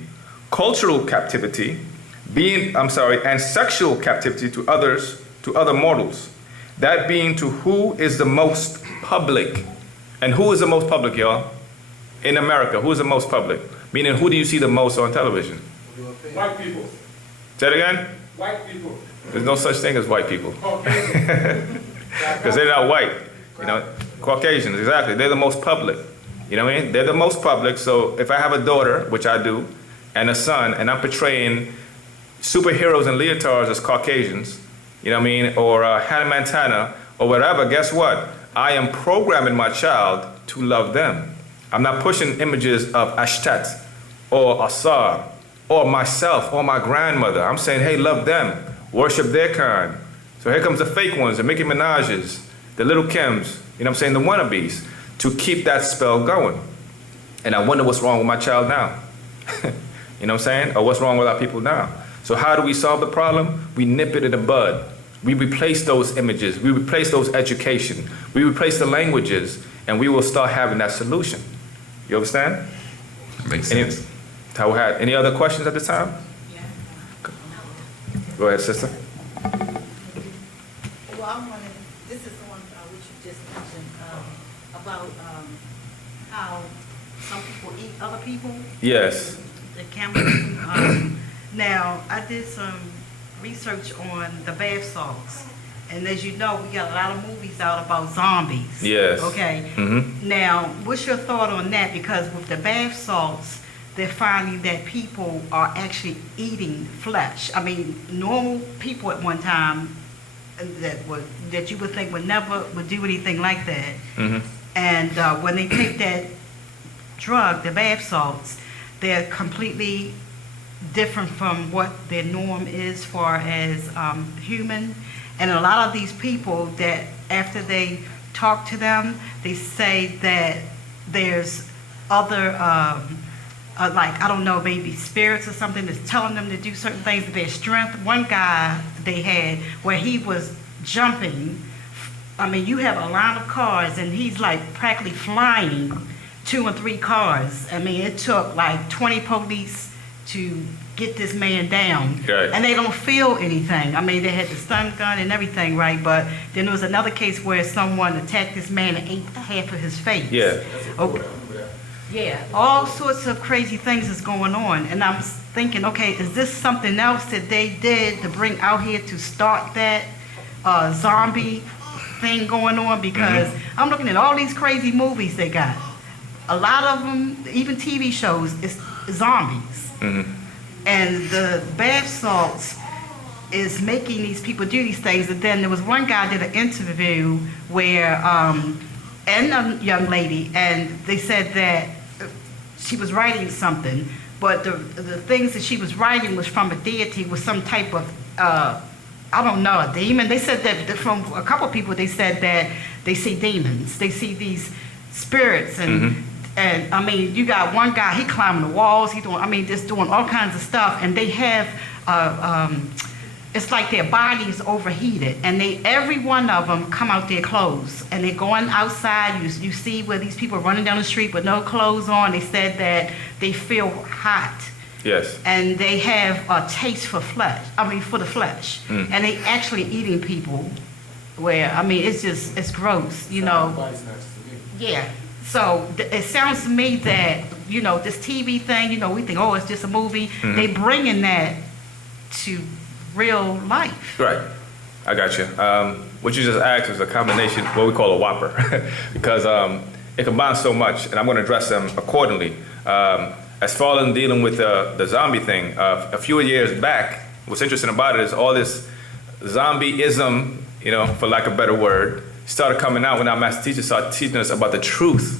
cultural captivity, and sexual captivity to others, to other mortals. That being to who is the most public. And who is the most public, y'all? In America, who is the most public? Meaning, who do you see the most on television? White people. Say it again? White people. There's no such thing as white people. Because they're not white. You know, Caucasians, exactly. They're the most public. You know what I mean? They're the most public. So if I have a daughter, which I do, and a son, and I'm portraying superheroes and leotards as Caucasians, you know what I mean? Or Hannah Montana, or whatever, guess what? I am programming my child to love them. I'm not pushing images of Ashtat, or Asar, or myself, or my grandmother. I'm saying, hey, love them. Worship their kind. So here comes the fake ones, the Nicki Minaj's, the Little Kims, you know what I'm saying, the wannabes, to keep that spell going. And I wonder what's wrong with my child now. You know what I'm saying? Or what's wrong with our people now? So how do we solve the problem? We nip it in the bud. We replace those images. We replace those education. We replace the languages, and we will start having that solution. You understand? makes sense. Any other questions at the time? Yeah. Go ahead, sister. Well, I'm wondering, this is the one which you just mentioned, about how some people eat other people. Yes. The cannibalism. Now, I did some research on the bath salts. And as you know, we got a lot of movies out about zombies. Yes. Okay. Mm-hmm. Now, what's your thought on that? Because with the bath salts, they're finding that people are actually eating flesh. I mean, normal people at one time that you would think would never do anything like that. Mm-hmm. And when they take that drug, the bath salts, they're completely different from what their norm is far as human. And a lot of these people that after they talk to them, they say that there's other, like, I don't know, maybe spirits or something that's telling them to do certain things with their strength. One guy they had where he was jumping. I mean, you have a line of cars and he's like practically flying 2 and 3 cars. I mean, it took like 20 police to get this man down. Right. And they don't feel anything. I mean, they had the stun gun and everything, right? But then there was another case where someone attacked this man and ate half of his face. Yeah. Okay. Yeah, all sorts of crazy things is going on. And I'm thinking, okay, is this something else that they did to bring out here to start that zombie thing going on? Because I'm looking at all these crazy movies they got. A lot of them, even TV shows, is zombies. Mm-hmm. And the bath salts is making these people do these things. And then there was one guy did an interview where, and a young lady, and they said that she was writing something, but the things that she was writing was from a deity, was some type of, I don't know, a demon. They said that from a couple of people, they said that they see demons. They see these spirits, and And I mean, you got one guy, he climbing the walls, just doing all kinds of stuff, and they have, it's like their bodies overheated, and every one of them come out their clothes, and they're going outside. You see where these people are running down the street with no clothes on. They said that they feel hot. Yes. And they have a taste for for the flesh. And they actually eating people where, it's gross, Yeah. So it sounds to me that, this TV thing, we think, oh, it's just a movie. They bringing that to real life. Right. I got you. What you just asked is a combination, what we call a whopper, because it combines so much, and I'm going to address them accordingly. As far as dealing with the zombie thing, a few years back, what's interesting about it is all this zombieism, for lack of a better word, started coming out when our master teacher started teaching us about the truth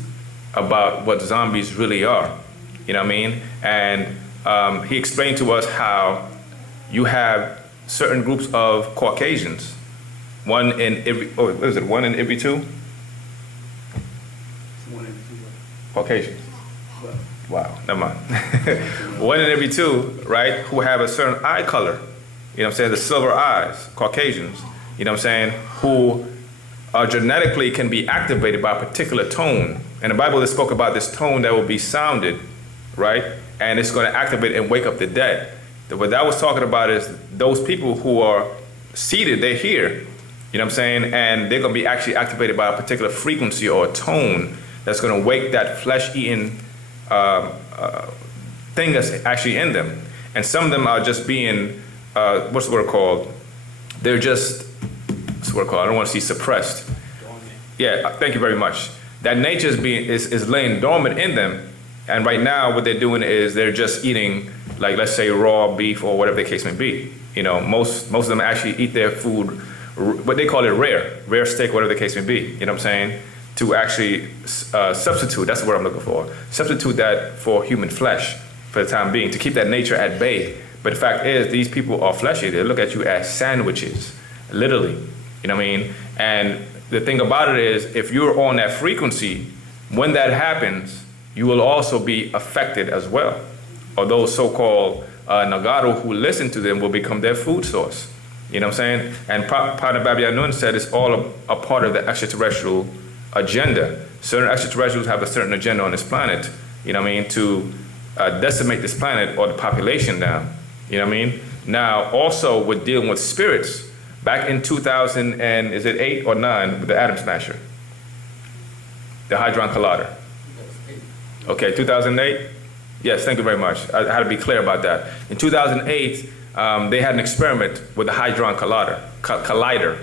about what zombies really are. You know what I mean? And he explained to us how you have certain groups of Caucasians, one in every two? Caucasians. Wow, never mind. One in every two, right, who have a certain eye color, the silver eyes, Caucasians, who genetically can be activated by a particular tone. And the Bible has spoke about this tone that will be sounded, right, and it's going to activate and wake up the dead. What that was talking about is those people who are seated, they're here, and they're going to be actually activated by a particular frequency or a tone that's going to wake that flesh-eating thing that's actually in them. And some of them are just being, what's the word called? They're just, what's the word called? I don't want to see suppressed. Yeah, thank you very much. That nature is laying dormant in them. And right now what they're doing is they're just eating, like, let's say raw beef or whatever the case may be. Most of them actually eat their food, what they call it rare steak, whatever the case may be, to actually substitute, that's the word I'm looking for, substitute that for human flesh for the time being, to keep that nature at bay. But the fact is, these people are fleshy. They look at you as sandwiches, literally, And the thing about it is, if you're on that frequency, when that happens, you will also be affected as well. Or those so-called Nagaru who listen to them will become their food source. And Padre Babianun said it's all a part of the extraterrestrial agenda. Certain extraterrestrials have a certain agenda on this planet, to decimate this planet or the population down. Now, also with dealing with spirits, back in 2008 or 9, with the Atom Smasher, the Hadron Collider. Okay, 2008? Yes, thank you very much. I had to be clear about that. In 2008, they had an experiment with the Hadron Collider,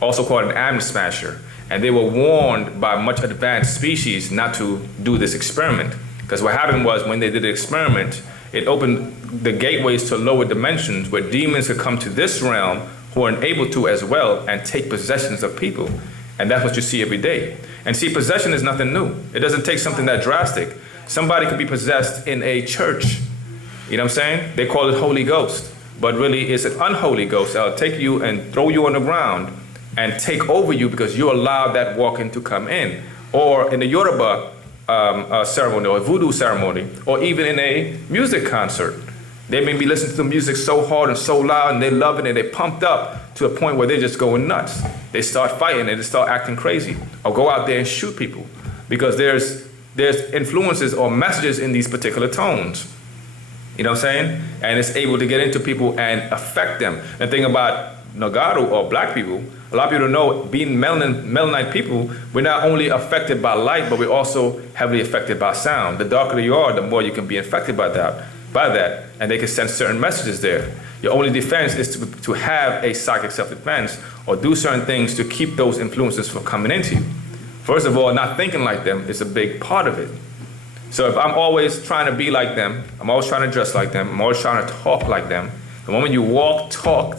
also called an Atom Smasher. And they were warned by much advanced species not to do this experiment. Because what happened was, when they did the experiment, it opened the gateways to lower dimensions where demons could come to this realm who are able to as well and take possessions of people. And that's what you see every day. And see, possession is nothing new. It doesn't take something that drastic. Somebody could be possessed in a church. They call it Holy Ghost. But really, it's an unholy ghost that'll take you and throw you on the ground and take over you because you allowed that walking to come in. Or in the Yoruba ceremony or voodoo ceremony, or even in a music concert. They may be listening to the music so hard and so loud, and they love it, and they're pumped up to a point where they're just going nuts. They start fighting, and they start acting crazy, or go out there and shoot people, because there's influences or messages in these particular tones. And it's able to get into people and affect them. The thing about Nagaru or black people, a lot of people don't know, being melanite people, we're not only affected by light, but we're also heavily affected by sound. The darker you are, the more you can be affected by that, and they can send certain messages there. Your only defense is to have a psychic self-defense or do certain things to keep those influences from coming into you. First of all, not thinking like them is a big part of it. So if I'm always trying to be like them, I'm always trying to dress like them, I'm always trying to talk like them, the moment you walk, talk,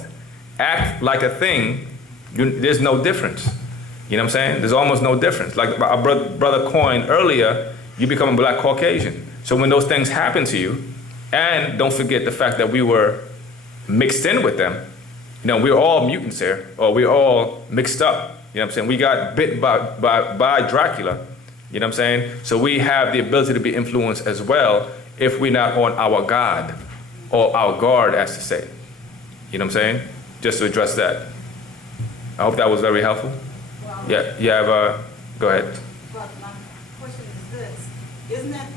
act like a thing, there's no difference. There's almost no difference. Like our brother coined earlier, you become a black Caucasian. So when those things happen to you, and don't forget the fact that we were mixed in with them, we're all mutants here, or we're all mixed up. We got bit by Dracula, You know what I'm saying? So we have the ability to be influenced as well if we're not on our guard or our guard, as to say. You know what I'm saying? Just to address that. I hope that was very helpful. Well, Yeah, you have go ahead. But my question is this, isn't that,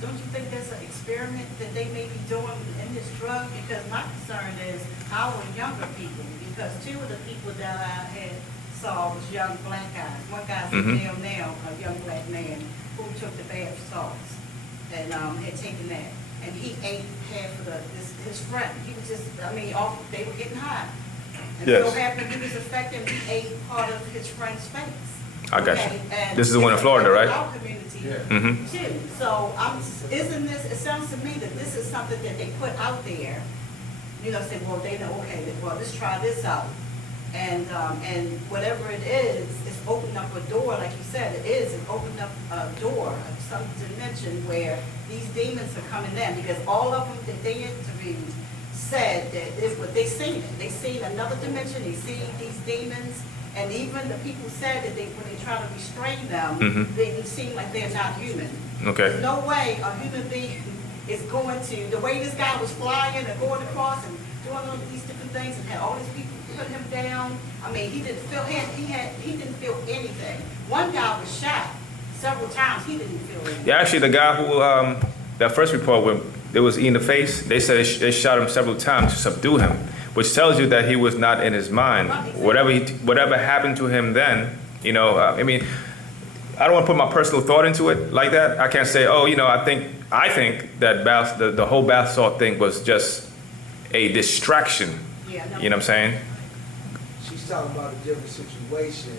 don't you think that's an experiment that they may be doing in this drug? Because my concern is our younger people, because two of the people that I had saw was young black guys. One guy's in jail now, a young black man who took the bath salts and had taken that. And he ate half of his friend. He was just, I mean, they were getting high. And Yes. so happened he was affected, he ate part of his friend's face. I got you. Okay, and This is the one in Florida, right? Our community Mhm. too. So isn't this, it sounds to me that this is something that they put out there, you know, say, well, they know, okay, well, let's try this out. And whatever it is, it's opened up a door, like you said, it's opened up a door, some dimension where these demons are coming in, because all of them that they interviewed said that it's what they seen. They seen another dimension, they see these demons, and even the people said that when they try to restrain them, they seem like they're not human. Okay. There's no way a human being is going to, the way this guy was flying and going across and doing all these different things and had all these people put him down. I mean, he didn't feel, he didn't feel anything. One guy was shot several times, he didn't feel anything. Yeah, actually, the guy who that first report when it was in the face, they said they shot him several times to subdue him, which tells you that he was not in his mind. Whatever happened to him then, you know, I mean, I don't want to put my personal thought into it like that. I can't say, oh, you know, I think that the whole bath salt thing was just a distraction. Yeah, no. You know what I'm saying? She's talking about a different situation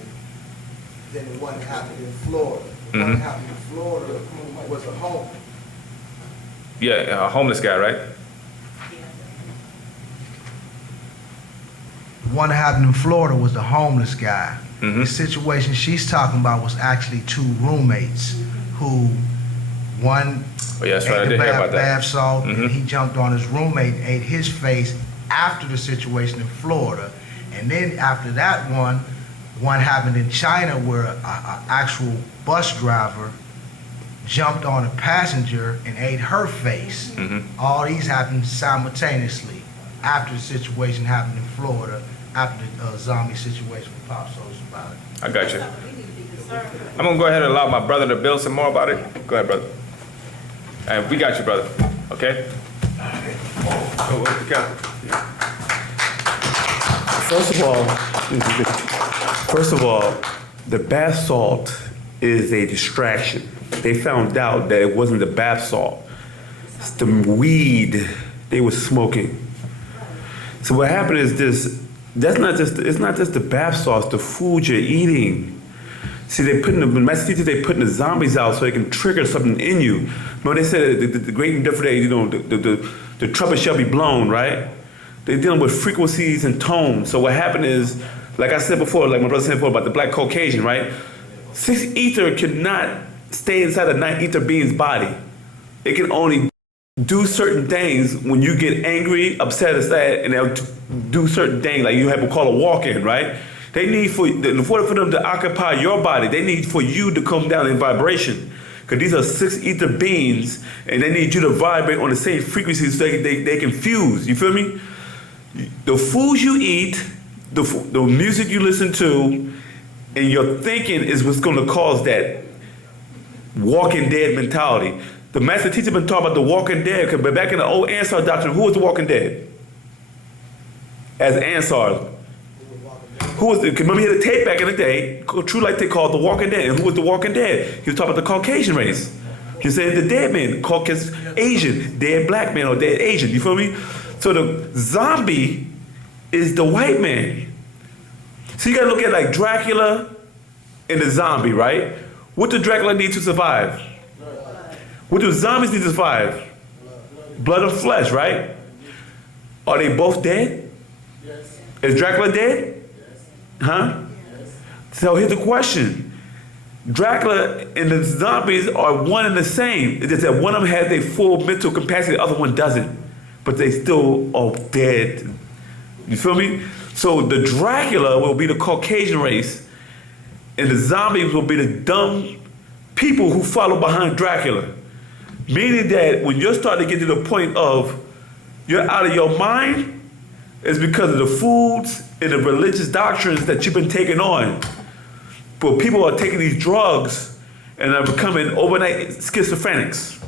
than the one that happened in Florida. The one that happened in Florida was a home. Yeah, a homeless guy, right? The one that happened in Florida was the homeless guy. Mhm. The situation she's talking about was actually two roommates who one Oh, yeah, that's right. I ate did the hear about that. bath salt, Mhm. and he jumped on his roommate and ate his face after the situation in Florida. And then after that one happened in China where a actual bus driver jumped on a passenger and ate her face. Mhm. All these happened simultaneously after the situation happened in Florida, after the zombie situation with Pop Soul's about it. I got you. Something we need to be concerned with. I'm gonna go ahead and allow my brother to build some more about it. Go ahead, brother. And we got you, brother. Okay? First of all, the bath salt is a distraction. They found out that it wasn't the bath salt. It's the weed they were smoking. So what happened is this, it's not just the bath salts, the food you're eating. See, they putting the zombies out so they can trigger something in you. Remember they said the great and different, you know, the trumpet shall be blown, right? They're dealing with frequencies and tones. So what happened is, like I said before, like my brother said before about the black Caucasian, right? 6 ether cannot stay inside a 9 ether being's body. It can only do certain things when you get angry, upset, or sad, and they'll do certain things, like you have what call a walk-in, right? They need in order for them to occupy your body, they need for you to come down in vibration. Because these are 6 ether beings, and they need you to vibrate on the same frequency so they can fuse. You feel me? The foods you eat, the music you listen to, and your thinking is what's going to cause that walking dead mentality. The master teacher been talking about the walking dead, but back in the old Ansar doctrine, who was the walking dead? As Ansar. Who was the, remember he had a tape back in the day, True Light they called the walking dead. And who was the walking dead? He was talking about the Caucasian race. He said the dead man, Caucasian, Asian, dead black man or dead Asian. You feel me? So the zombie is the white man. So you gotta look at like Dracula and the zombie, right? What does Dracula need to survive? What do zombies need to survive? Blood and flesh, right? Are they both dead? Yes. Is Dracula dead? Huh? So here's the question. Dracula and the zombies are one and the same. It's just that one of them has their full mental capacity, the other one doesn't. But they still are dead. You feel me? So the Dracula will be the Caucasian race, and the zombies will be the dumb people who follow behind Dracula. Meaning that when you're starting to get to the point of you're out of your mind, it's because of the foods and the religious doctrines that you've been taking on. But people are taking these drugs and are becoming overnight schizophrenics.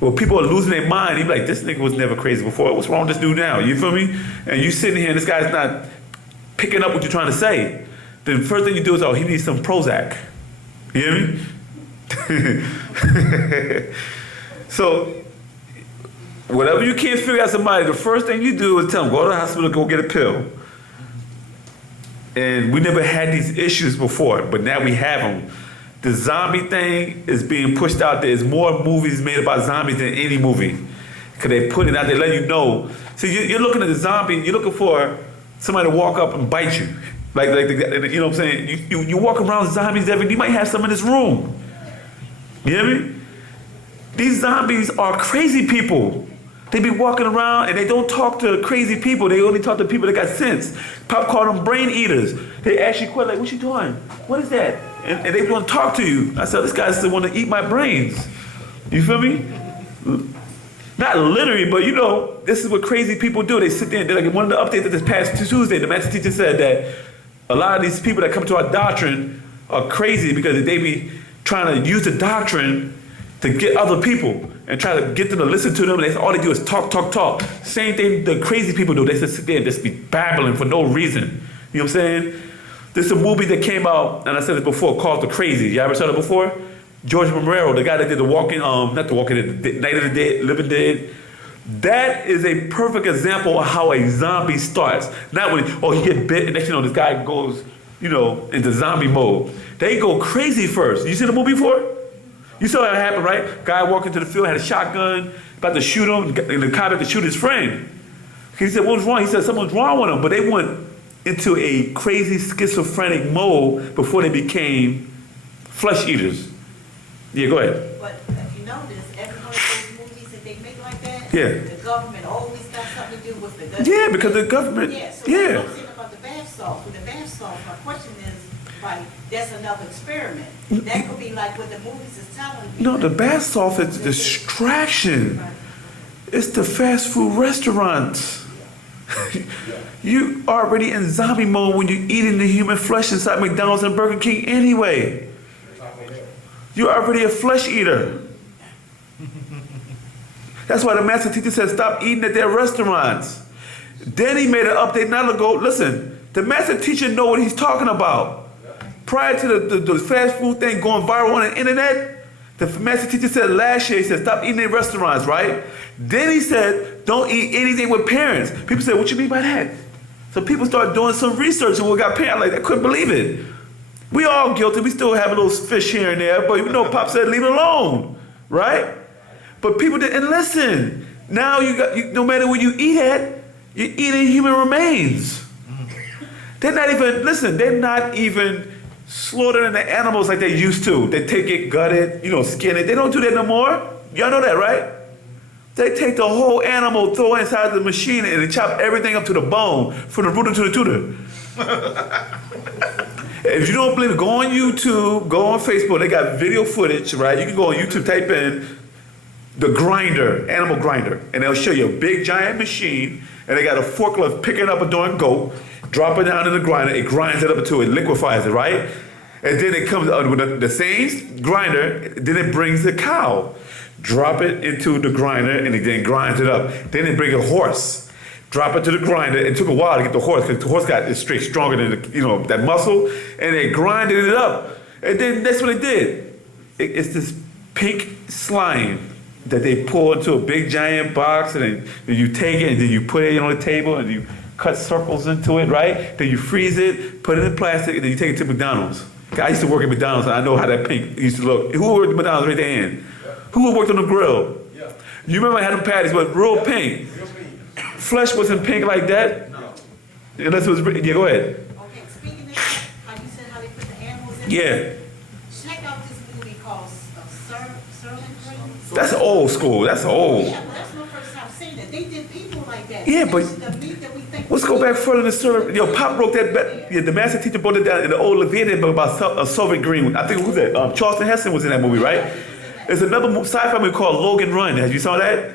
Well, people are losing their mind. You're like, this nigga was never crazy before. What's wrong with this dude now? You feel me? And you sitting here and this guy's not picking up what you're trying to say. The first thing you do is, oh, he needs some Prozac. You hear me? So, whatever you can't figure out somebody, the first thing you do is tell them, go to the hospital, go get a pill. And we never had these issues before, but now we have them. The zombie thing is being pushed out there. There's more movies made about zombies than any movie. Because they put it out there, let you know. See, you're looking at the zombie, you're looking for somebody to walk up and bite you. Like you know what I'm saying? You walk around zombies you might have some in this room. You hear me? These zombies are crazy people. They be walking around and they don't talk to crazy people. They only talk to people that got sense. Pop called them brain eaters. They ask you questions like, what you doing? What is that? And they want to talk to you. I said, this guy still want to eat my brains. You feel me? Not literally, but you know, this is what crazy people do. They sit there and like one of the updates of this past Tuesday, the master teacher said that a lot of these people that come to our doctrine are crazy because they be trying to use the doctrine to get other people and try to get them to listen to them. And all they do is talk, talk, talk. Same thing the crazy people do. They just sit there and just be babbling for no reason. You know what I'm saying? There's a movie that came out, and I said it before, called The Crazy. You ever saw it before? George Romero, the guy that did The Walking, not The Walking Dead, the Night of the Dead, Living Dead. That is a perfect example of how a zombie starts. Not when, he get bit, and next you know, this guy goes, into zombie mode. They go crazy first. You seen the movie before? You saw that happen, right? Guy walking to the field, had a shotgun, about to shoot him, and the cop had to shoot his friend. He said, what was wrong? He said, something's wrong with him. But they went into a crazy schizophrenic mode before they became flesh eaters. Yeah, go ahead. But if you notice, every one of those movies that they make like that, Yeah. the government always got something to do with the government. Yeah, because the government, Yeah, so yeah. I'm saying about the bath salts. With the bath salts, my question is, like, that's another experiment. That could be like what the movies is telling you. No, the bath salt is distraction. It's the fast food restaurants. You already in zombie mode when you're eating the human flesh inside McDonald's and Burger King anyway. You're already a flesh eater. That's why the master teacher said stop eating at their restaurants. Then he made an update not ago. Listen, the master teacher know what he's talking about. Prior to the fast food thing going viral on the internet, the master teacher said last year, he said stop eating in restaurants, right? Then he said don't eat anything with parents. People said, what you mean by that? So people started doing some research and we got parents like, I couldn't believe it. We all guilty. We still have a little fish here and there, but Pop said leave it alone, right? But people didn't listen. Now no matter where you eat at, you're eating human remains. They're not even slaughtering the animals like they used to. They take it, gut it, skin it. They don't do that no more. Y'all know that, right? They take the whole animal, throw it inside the machine, and they chop everything up to the bone, from the rooter to the tutor. If you don't believe it, go on YouTube, go on Facebook. They got video footage, right? You can go on YouTube, type in the grinder, animal grinder, and they'll show you a big giant machine, and they got a forklift picking up a darn goat, drop it down in the grinder, it grinds it up until it liquefies it, right? And then it comes out with the same grinder, then it brings the cow, drop it into the grinder, and it then grinds it up. Then they bring a horse, drop it to the grinder. It took a while to get the horse, because the horse got straight stronger than that muscle, and they grinded it up. And then that's what it did. It's this pink slime that they pour into a big giant box, and then you take it, and then you put it on the table, and you cut circles into it, right? Then you freeze it, put it in plastic, and then you take it to McDonald's. I used to work at McDonald's, and I know how that pink used to look. Who worked at McDonald's? Raise their hand. Who worked on the grill? Yeah. You remember I had them patties, but real pink. Flesh wasn't pink like that. No. Unless it was, yeah, go ahead. Okay, speaking of that, how you said how they put the animals in Yeah. there, check out this movie called Sermon Green. That's old school. That's old. Yeah, well, that's my first time seeing it. They did people like like that. Yeah, but The meat that we think. let's go back further in the story. Yo, Pop broke that. Yeah, the master teacher broke it down in the old Leviathan book about Soviet Green. I think who's that? Charleston Heston was in that movie, right? There's another sci-fi movie called Logan Run. Have you saw that?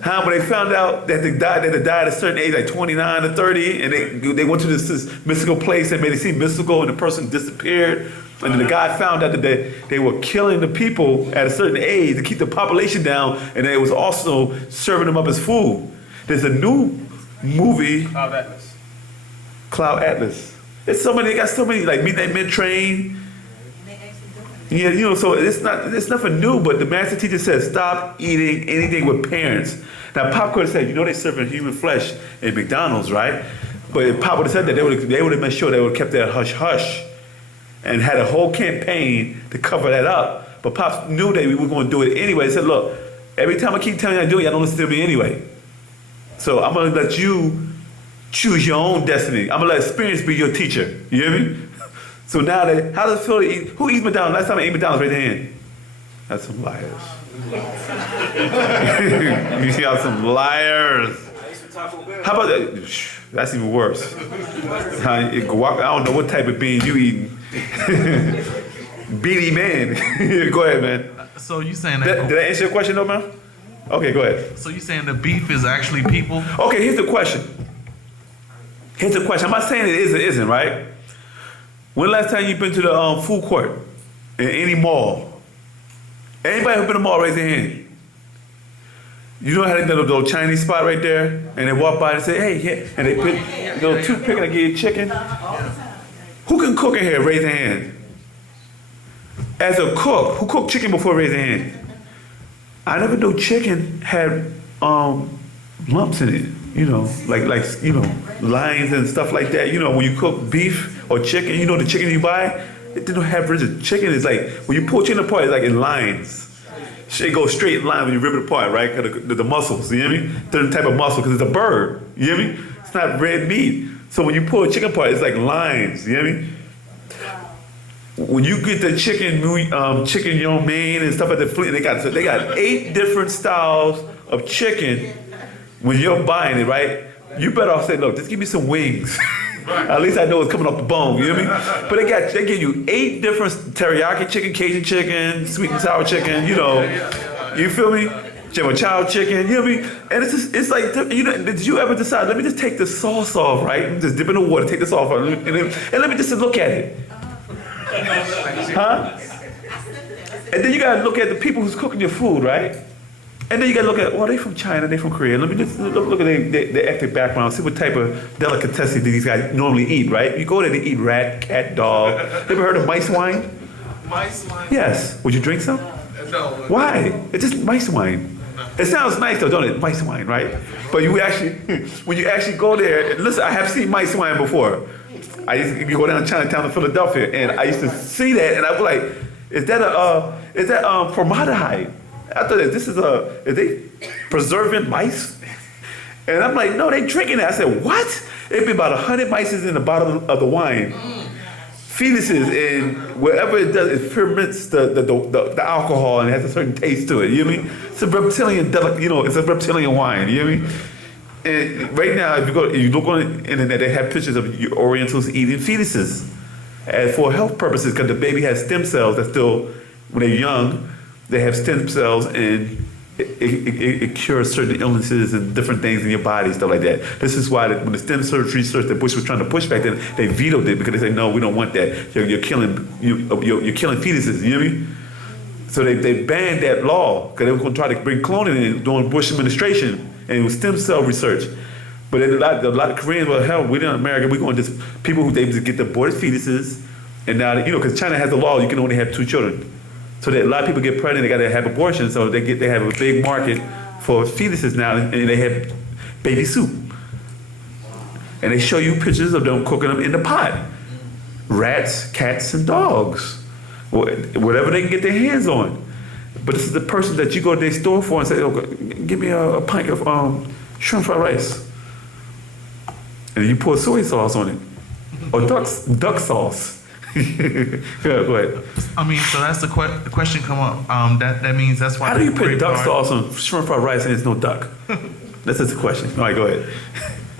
How when they found out that they died at a certain age, like 29 or 30, and they went to this mystical place and made it seem mystical, and the person disappeared. And then the guy found out that they were killing the people at a certain age to keep the population down, and they was also serving them up as food. There's a new movie, Cloud Atlas. Cloud Atlas. It's so many. They got so many like Midnight Men Train. Yeah, you know, so it's nothing new, but the master teacher said stop eating anything with parents. Now, Pop could have said, you know, they serving human flesh in McDonald's, right? But if Pop would have said that, they would have made sure they would have kept that hush hush and had a whole campaign to cover that up. But Pop knew that we were going to do it anyway. He said, look, every time I keep telling you I do it, y'all don't listen to me anyway. So I'm going to let you choose your own destiny. I'm going to let experience be your teacher. You hear me? So now, how does it feel to eat? Who eats McDonald's? Last time I ate McDonald's, raise your hand. That's some liars. You got some liars. How about that? That's even worse. I don't know what type of bean you eating. Beanie man. Go ahead, man. So you saying that? Did I answer your question though, man? Okay, go ahead. So you saying the beef is actually people? Okay, here's the question. I'm not saying it is or isn't, right? When the last time you been to the food court in any mall? Anybody who been to the mall, raise their hand. You know how they do the little Chinese spot right there? And they walk by and say, hey, yeah. And they pick little toothpick and they give you chicken. Who can cook in here? Raise their hand. As a cook, who cooked chicken before? Raise their hand. I never knew chicken had lumps in it. You know, like you know, lines and stuff like that. You know, when you cook beef or chicken, you know the chicken you buy, it didn't have rigid. Chicken is like, when you pull chicken apart, it's like in lines. It goes straight in line when you rip it apart, right? Because the muscles, you hear me? Different type of muscle, because it's a bird, you hear me? It's not red meat. So when you pull a chicken apart, it's like lines, you hear me? When you get the chicken yo mein and stuff at the fleet, they got 8 different styles of chicken. When you're buying it, right? You better off say, look, just give me some wings. At least I know it's coming off the bone, you hear me? But they give you 8 different teriyaki chicken, Cajun chicken, sweet and sour chicken, you know. You feel me? Chicken, chicken, you know what I mean? And it's like, you know, did you ever decide, let me just take the sauce off, right? Just dip in the water, take the sauce off, and let me just look at it. Huh? And then you gotta look at the people who's cooking your food, right? And then you gotta look at, well, they from China, they from Korea. Let me just look at their ethnic background, see what type of delicatessen these guys normally eat, right? You go there to eat rat, cat, dog. Ever heard of mice wine? Mice wine? Yes. Would you drink some? No. Why? It's just mice wine. It sounds nice though, don't it? Mice wine, right? But you actually, when you actually go there, listen, I have seen mice wine before. I used to go down to Chinatown in Philadelphia, and I used to see that, and I was like, is that formaldehyde? I thought is they preserving mice? And I'm like, no, they drinking it. I said, what? It'd be about 100 mice in the bottom of the wine. Fetuses, and whatever it does, it ferments the alcohol and it has a certain taste to it. You know what I mean? It's a reptilian, it's a reptilian wine. You know what I mean? And right now, if you look on the internet, they have pictures of Orientals eating fetuses, and for health purposes, because the baby has stem cells that still, when they're young, they have stem cells, and it cures certain illnesses and different things in your body, stuff like that. This is why when the stem cell research that Bush was trying to push back then, they vetoed it because they say, no, we don't want that. You're killing fetuses. You know what I mean? So they banned that law because they were going to try to bring cloning in during Bush administration, and it was stem cell research. But a lot of Koreans were, hell, we in America, we're going to just people who they just get the aborted fetuses, and now because China has a law, you can only have 2 children. So that a lot of people get pregnant, they got to have abortions, so they have a big market for fetuses now, and they have baby soup. And they show you pictures of them cooking them in the pot. Rats, cats, and dogs. Whatever they can get their hands on. But this is the person that you go to their store for and say, oh, give me a pint of shrimp fried rice. And you pour soy sauce on it. Or duck sauce. Go ahead. I mean, so that's the question come up. That means that's why. How do you put duck sauce on shrimp fried rice and there's no duck? That's just a question. All right, go ahead.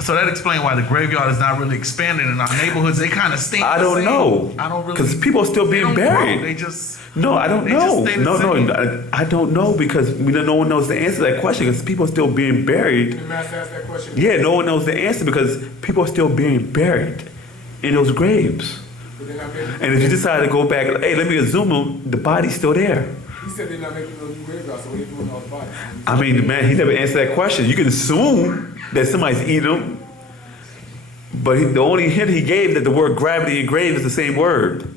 So that explains why the graveyard is not really expanding in our neighborhoods. They kind of stay. I the don't same. know. I don't really. Because people are still they being don't grow. buried. They just. No, I don't They just know. stay the No, same. I don't know because no one knows the answer to that question because people are still being buried. Can Master ask that question? Yeah, no one knows the answer because people are still being buried in those graves. But they're not making, And if you decide to go back, hey, let me exhume them, the body's still there. he said they're not making no new graveyards, so what are they doing all the bodies? I mean, man, he never answered that question. You can assume that somebody's eating them, but the only hint he gave that the word gravity and grave is the same word.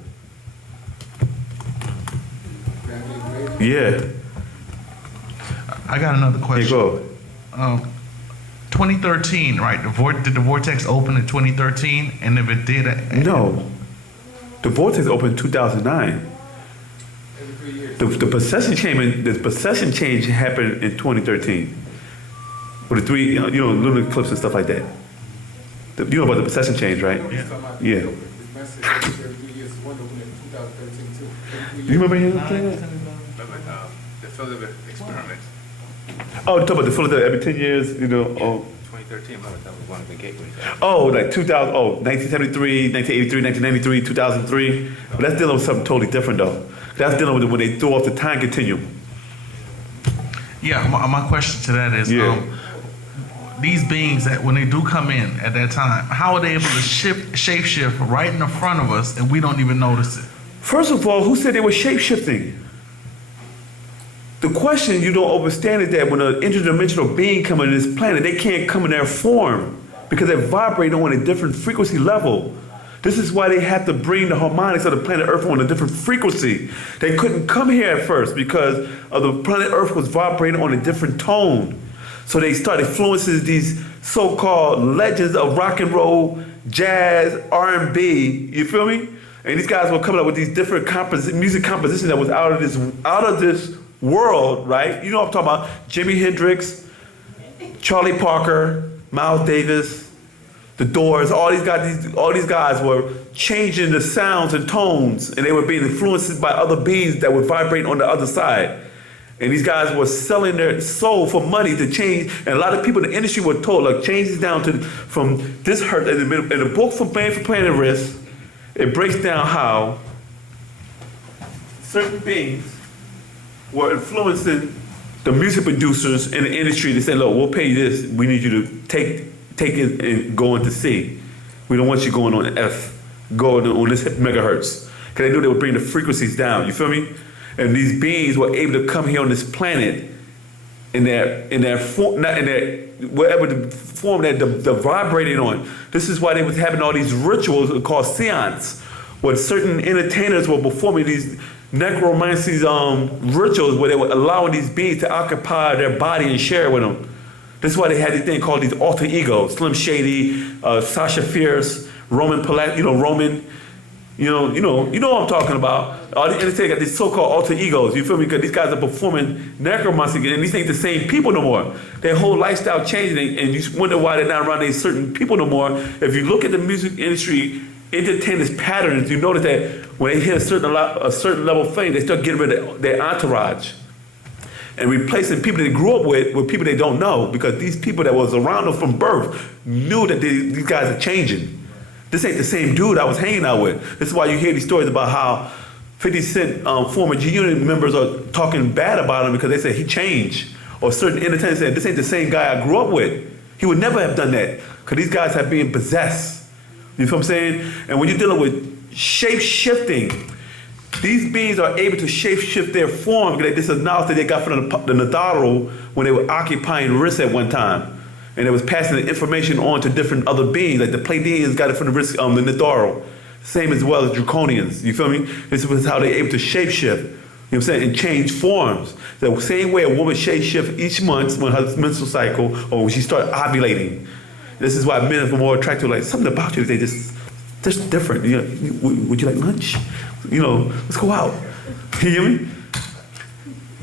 Yeah, I got another here question. you go. 2013, right? Did the vortex open in 2013? And if it did, No, the vortex opened in 2009. Every 3 years. The possession change happened in 2013. With the three, lunar eclipse and stuff like that. You know about the possession change, right? He's talking about Yeah. the Master said every 3 years, one opened in 2013 too. Every 3 You years. remember him saying that? Remember, the Philadelphia experiment, Oh, you talk about the Philadelphia every 10 years, 2013, remember, that was one of the gateways. like 2000, 1973, 1983, 1993, 2003. But that's dealing with something totally different, though. That's dealing with when they threw off the time continuum. yeah. My question to that is, Yeah. these beings that when they do come in at that time, how are they able to shape shift right in the front of us and we don't even notice it? First of all, who said they were shape-shifting? The question you don't understand is that when an interdimensional being comes on this planet, they can't come in their form because they're vibrating on a different frequency level. This is why they have to bring the harmonics of the planet Earth on a different frequency. They couldn't come here at first because of the planet Earth was vibrating on a different tone. So they started influencing these so-called legends of rock and roll, jazz, R&B. You feel me? And these guys were coming up with these different music compositions that was out of this world, right? You know what I'm talking about? Jimi Hendrix, Charlie Parker, Miles Davis, The Doors. All these guys were changing the sounds and tones, and they were being influenced by other beings that would vibrate on the other side. And these guys were selling their soul for money to change. And a lot of people in the industry were told, like, change this down from this hurt. In the book from Man for Planet Risk, it breaks down how certain beings were influencing the music producers in the industry to say, look, we'll pay you this. We need you to take it and go into C. We don't want you going on F, going on this megahertz. Because they knew they would bring the frequencies down. You feel me? And these beings were able to come here on this planet in their form, not in their whatever the form that they're vibrating on. This is why they was having all these rituals called seance, where certain entertainers were performing these necromancy rituals where they were allowing these beings to occupy their body and share with them. This is why they had this thing called these alter egos: Slim Shady, Sasha Fierce, Roman Palat, Roman. You know what I'm talking about. All the entertainers got these so-called alter egos. You feel me? Because these guys are performing necromancy, and these ain't the same people no more. Their whole lifestyle changing, and you wonder why they're not around these certain people no more. If you look at the music industry, entertainers' patterns, you notice that when they hit a certain level of fame, they start getting rid of their entourage and replacing people they grew up with people they don't know, because these people that was around them from birth knew that these guys are changing. This ain't the same dude I was hanging out with. This is why you hear these stories about how 50 Cent former G-Unit members are talking bad about him because they say he changed. Or certain entertainers say, this ain't the same guy I grew up with. He would never have done that because these guys have been possessed. You feel what I'm saying? And when you're dealing with shape-shifting, these beings are able to shape-shift their form. This is knowledge that they got from the Nadaru when they were occupying Risk at one time. And it was passing the information on to different other beings. Like the Pleiadians got it from the Nadaru. Same as well as Draconians. You feel me? This was how they're able to shapeshift. You know what I'm saying? And change forms. The same way a woman shapeshifts each month when her menstrual cycle or when she starts ovulating. This is why men are more attracted. Like something about you, they just different. Would you like lunch? Let's go out. You hear me?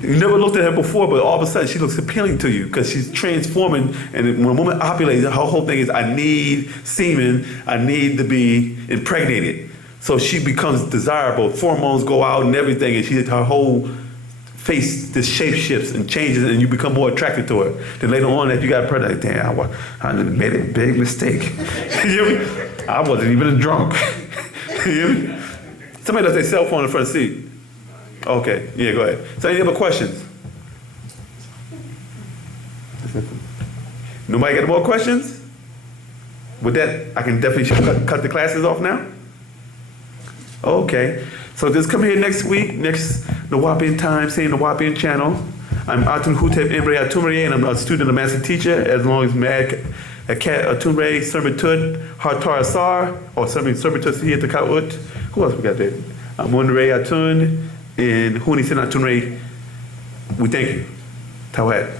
You never looked at her before, but all of a sudden she looks appealing to you because she's transforming. And when a woman ovulates, her whole thing is, I need semen, I need to be impregnated. So she becomes desirable. Hormones go out and everything, and her whole face this shape shifts and changes and you become more attracted to it. Then later on that you got a person like, damn, I made a big mistake. You hear me? I wasn't even drunk. You hear me? Somebody left their cell phone in the front seat. Okay, yeah, go ahead. So any other questions? Nobody got more questions? With that, I can definitely cut the classes off now? Okay. So just come here next week, next Wu-nuwaup time, same Wu-nuwaup channel. I'm Atun Hutep Imre Atumre, and I'm a student and master teacher, as long as Mag Atumre, Sermitut, Hartar Asar, or Sermitut Sihita Kaut. Who else we got there? Amunre Atun, and Huni Sin Atumre. We thank you. Tawad.